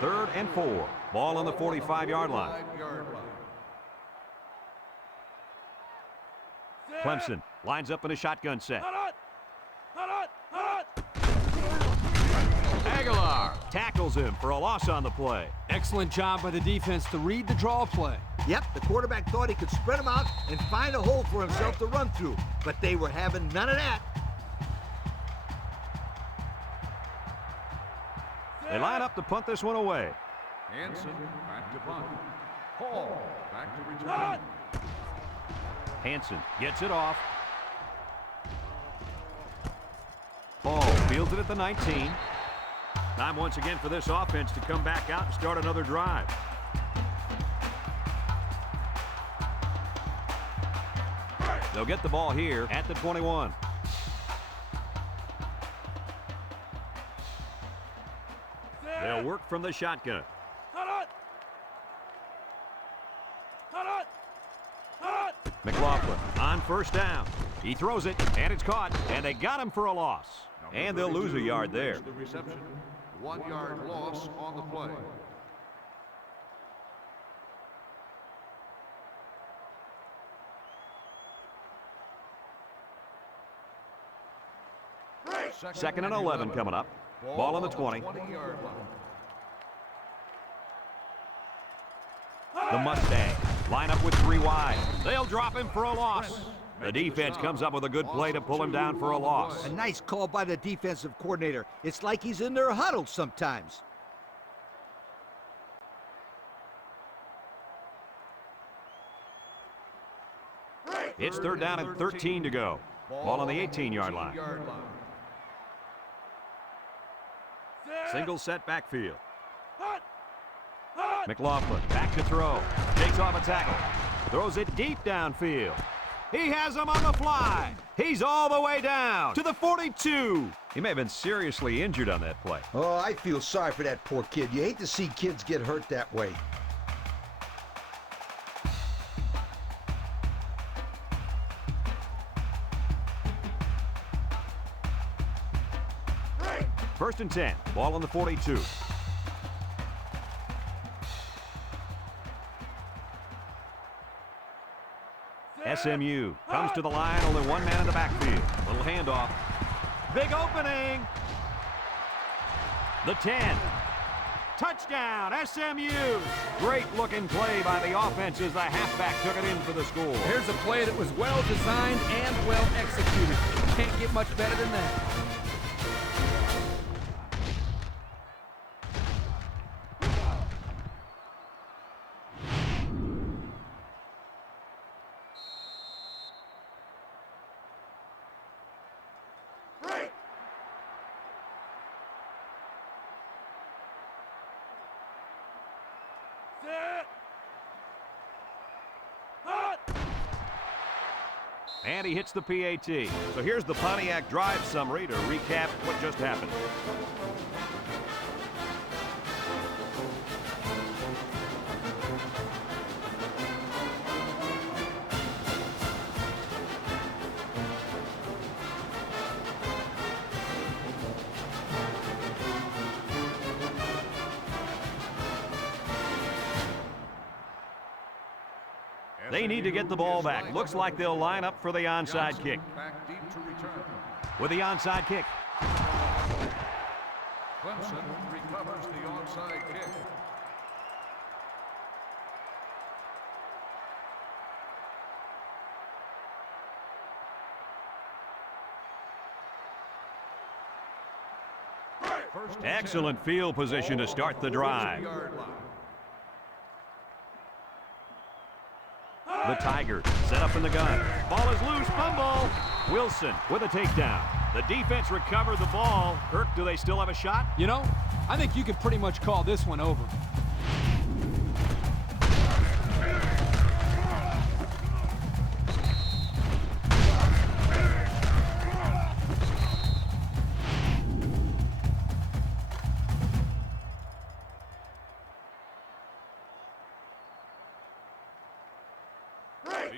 Third and 4. Ball on the 45-yard line. 5-yard line. Clemson lines up in a shotgun set. Aguilar tackles him for a loss on the play. Excellent job by the defense to read the draw play. Yep, the quarterback thought he could spread them out and find a hole for himself to run through, but they were having none of that. They line up to punt this one away. Hanson back to punt. Hall back to return. Hanson gets it off. Ball fields it at the 19. Time once again for this offense to come back out and start another drive. They'll get the ball here at the 21. They'll work from the shotgun. McLaughlin on first down. He throws it, and it's caught, and they got him for a loss. And they'll lose a yard there. The reception, 1 yard loss on the play. Second and 11 coming up. Ball on the 20. 20-yard line. The Mustangs line up with 3 wide. They'll drop him for a loss. The defense comes up with a good play to pull him down for a loss. A nice call by the defensive coordinator. It's like he's in their huddle sometimes. It's third down and 13 to go. Ball on the 18-yard line. Single set backfield. McLaughlin back to throw. Takes off a tackle. Throws it deep downfield. He has him on the fly. He's all the way down to the 42. He may have been seriously injured on that play. Oh, I feel sorry for that poor kid. You hate to see kids get hurt that way. First and 10. Ball on the 42. SMU comes to the line, only 1 man in the backfield. Little handoff. Big opening. The 10. Touchdown, SMU. Great looking play by the offense as the halfback took it in for the score. Here's a play that was well designed and well executed. Can't get much better than that. And he hits the PAT. So here's the Pontiac drive summary to recap what just happened. They need to get the ball back. Looks like they'll line up for the onside kick. Back deep to return. With the onside kick. Clemson recovers the onside kick. First and 10. Excellent field position to start the drive. 40-yard line. The Tigers set up in the gun. Ball is loose, fumble. Wilson with a takedown. The defense recovered the ball. Kirk, do they still have a shot? You know, I think you could pretty much call this one over.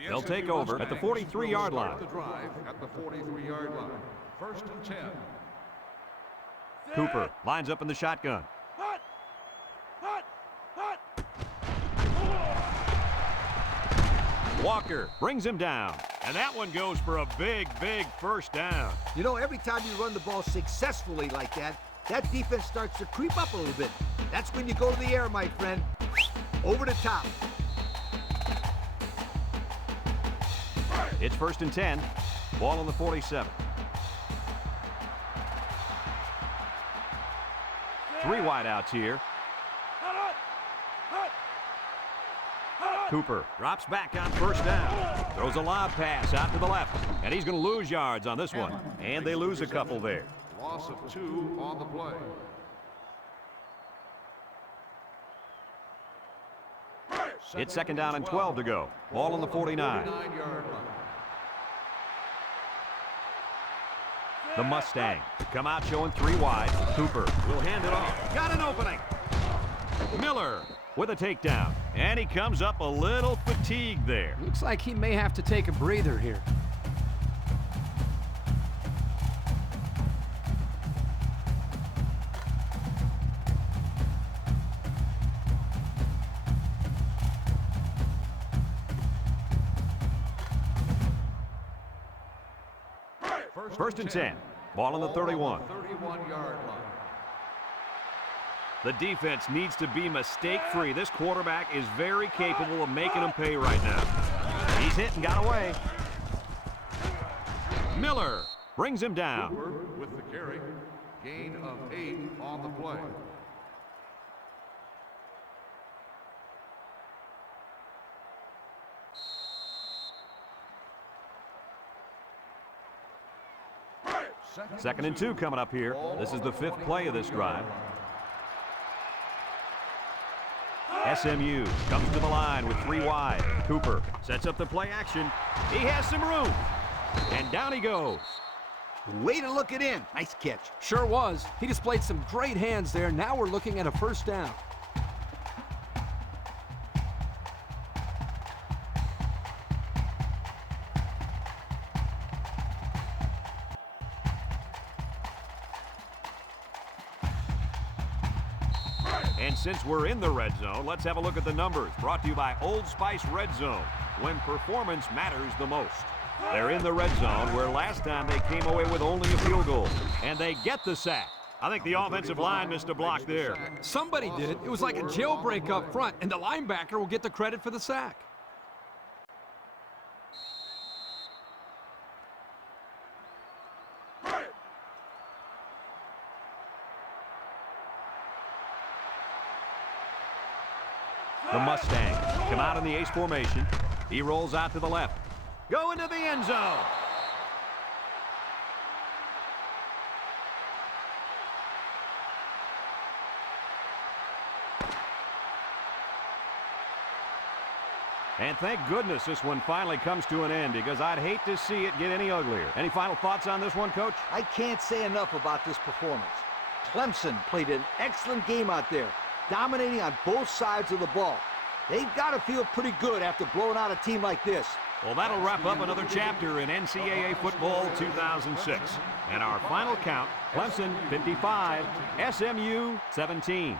They'll take over at the 43-yard line. The drive at the 43-yard line. First and 10. Cooper lines up in the shotgun. Walker brings him down. And that one goes for a big, big first down. You know, every time you run the ball successfully like that, that defense starts to creep up a little bit. That's when you go to the air, my friend. Over the top. It's first and 10. Ball on the 47. 3 wideouts here. Cooper drops back on first down. Throws a lob pass out to the left. And he's going to lose yards on this one. And they lose a couple there. Loss of 2 on the play. It's second down and 12 to go. Ball on the 49. 49-yard line. The Mustangs come out showing 3 wide. Cooper will hand it off. Got an opening. Miller with a takedown. And he comes up a little fatigued there. Looks like he may have to take a breather here. First and 10. Ball on the 31. 31-yard line. The defense needs to be mistake-free. This quarterback is very capable of making them pay right now. He's hit and got away. Miller brings him down. Cooper with the carry. Gain of 8 on the play. Second and 2 coming up here. This is the 5th play of this drive. SMU comes to the line with 3 wide. Cooper sets up the play action. He has some room. And down he goes. Way to look it in. Nice catch. Sure was. He displayed some great hands there. Now we're looking at a first down. And since we're in the red zone, let's have a look at the numbers. Brought to you by Old Spice Red Zone, when performance matters the most. They're in the red zone, where last time they came away with only a field goal. And they get the sack. I think the offensive line missed a block there. Somebody did. It was like a jailbreak up front, and the linebacker will get the credit for the sack. The Mustangs come out in the ace formation. He rolls out to the left. Go into the end zone. And thank goodness this one finally comes to an end, because I'd hate to see it get any uglier. Any final thoughts on this one, Coach? I can't say enough about this performance. Clemson played an excellent game out there, dominating on both sides of the ball. They've got to feel pretty good after blowing out a team like this. Well, that'll wrap up another chapter in NCAA football 2006. And our final count, Clemson 55, SMU 17.